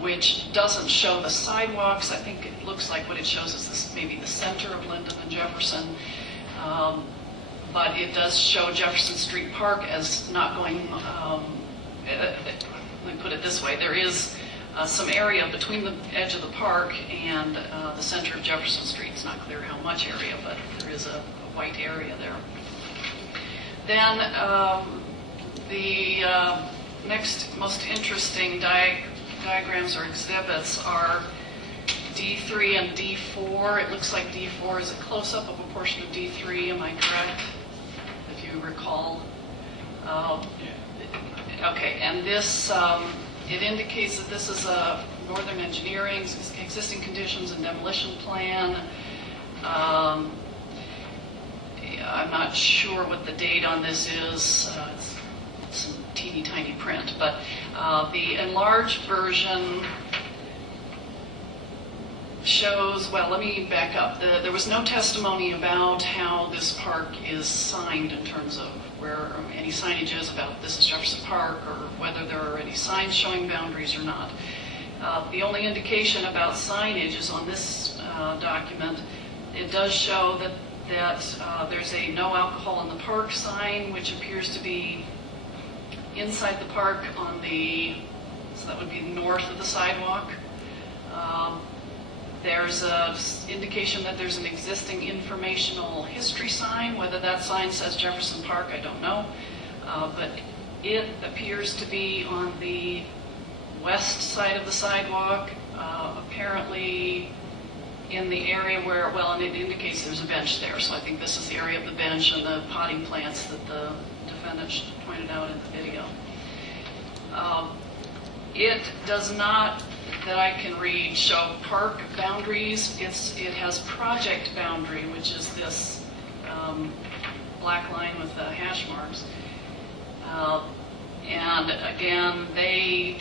which doesn't show the sidewalks. I think it looks like what it shows is this, maybe the center of Linden and Jefferson. But it does show Jefferson Street Park as not going, let me put it this way, there is some area between the edge of the park and the center of Jefferson Street. It's not clear how much area, but there is a white area there. Then the next most interesting diagrams or exhibits are D3 and D4. It looks like D4 is a close-up of a portion of D3. Am I correct? If you recall. Okay, and this, it indicates that this is a Northern Engineering's existing conditions and demolition plan. I'm not sure what the date on this is. It's some teeny tiny print, but the enlarged version shows, well, let me back up. There was no testimony about how this park is signed in terms of where any signage is about this is Jefferson Park, or whether there are any signs showing boundaries or not. The only indication about signage is on this document. It does show that there's a no alcohol in the park sign, which appears to be inside the park on the, so that would be north of the sidewalk. There's an indication that there's an existing informational history sign. Whether that sign says Jefferson Park, I don't know. But it appears to be on the west side of the sidewalk, apparently in the area where, well, and it indicates there's a bench there. So I think this is the area of the bench and the potting plants that the defendant pointed out in the video. It does not, that I can read, show park boundaries. It has project boundary, which is this black line with the hash marks. And again, the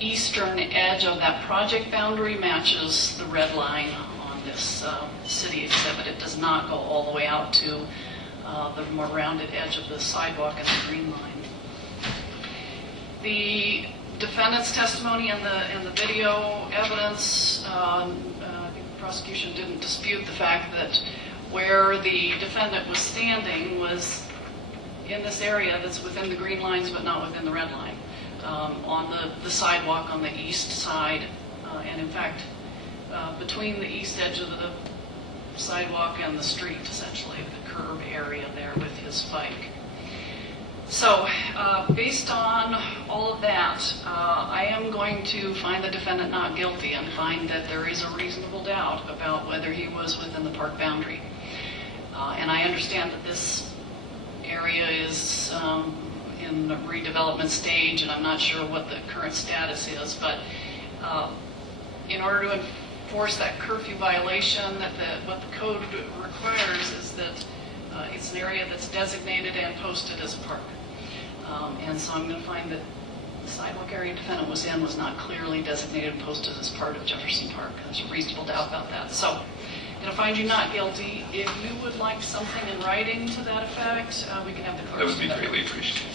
eastern edge of that project boundary matches the red line on this city exhibit. It does not go all the way out to the more rounded edge of the sidewalk and the green line. The defendant's testimony and the video evidence, I think the prosecution didn't dispute the fact that where the defendant was standing was in this area that's within the green lines but not within the red line, on the sidewalk on the east side, and in fact between the east edge of the sidewalk and the street, essentially, the curb area there with his bike. So, based on all of that, I am going to find the defendant not guilty and find that there is a reasonable doubt about whether he was within the park boundary. And I understand that this area is in the redevelopment stage, and I'm not sure what the current status is, but in order to enforce that curfew violation, what the code requires is that it's an area that's designated and posted as a park. And so I'm going to find that the sidewalk area defendant was in was not clearly designated and posted as part of Jefferson Park. There's a reasonable doubt about that. So I'm going to find you not guilty. If you would like something in writing to that effect, we can have the clerk. That would be greatly appreciated.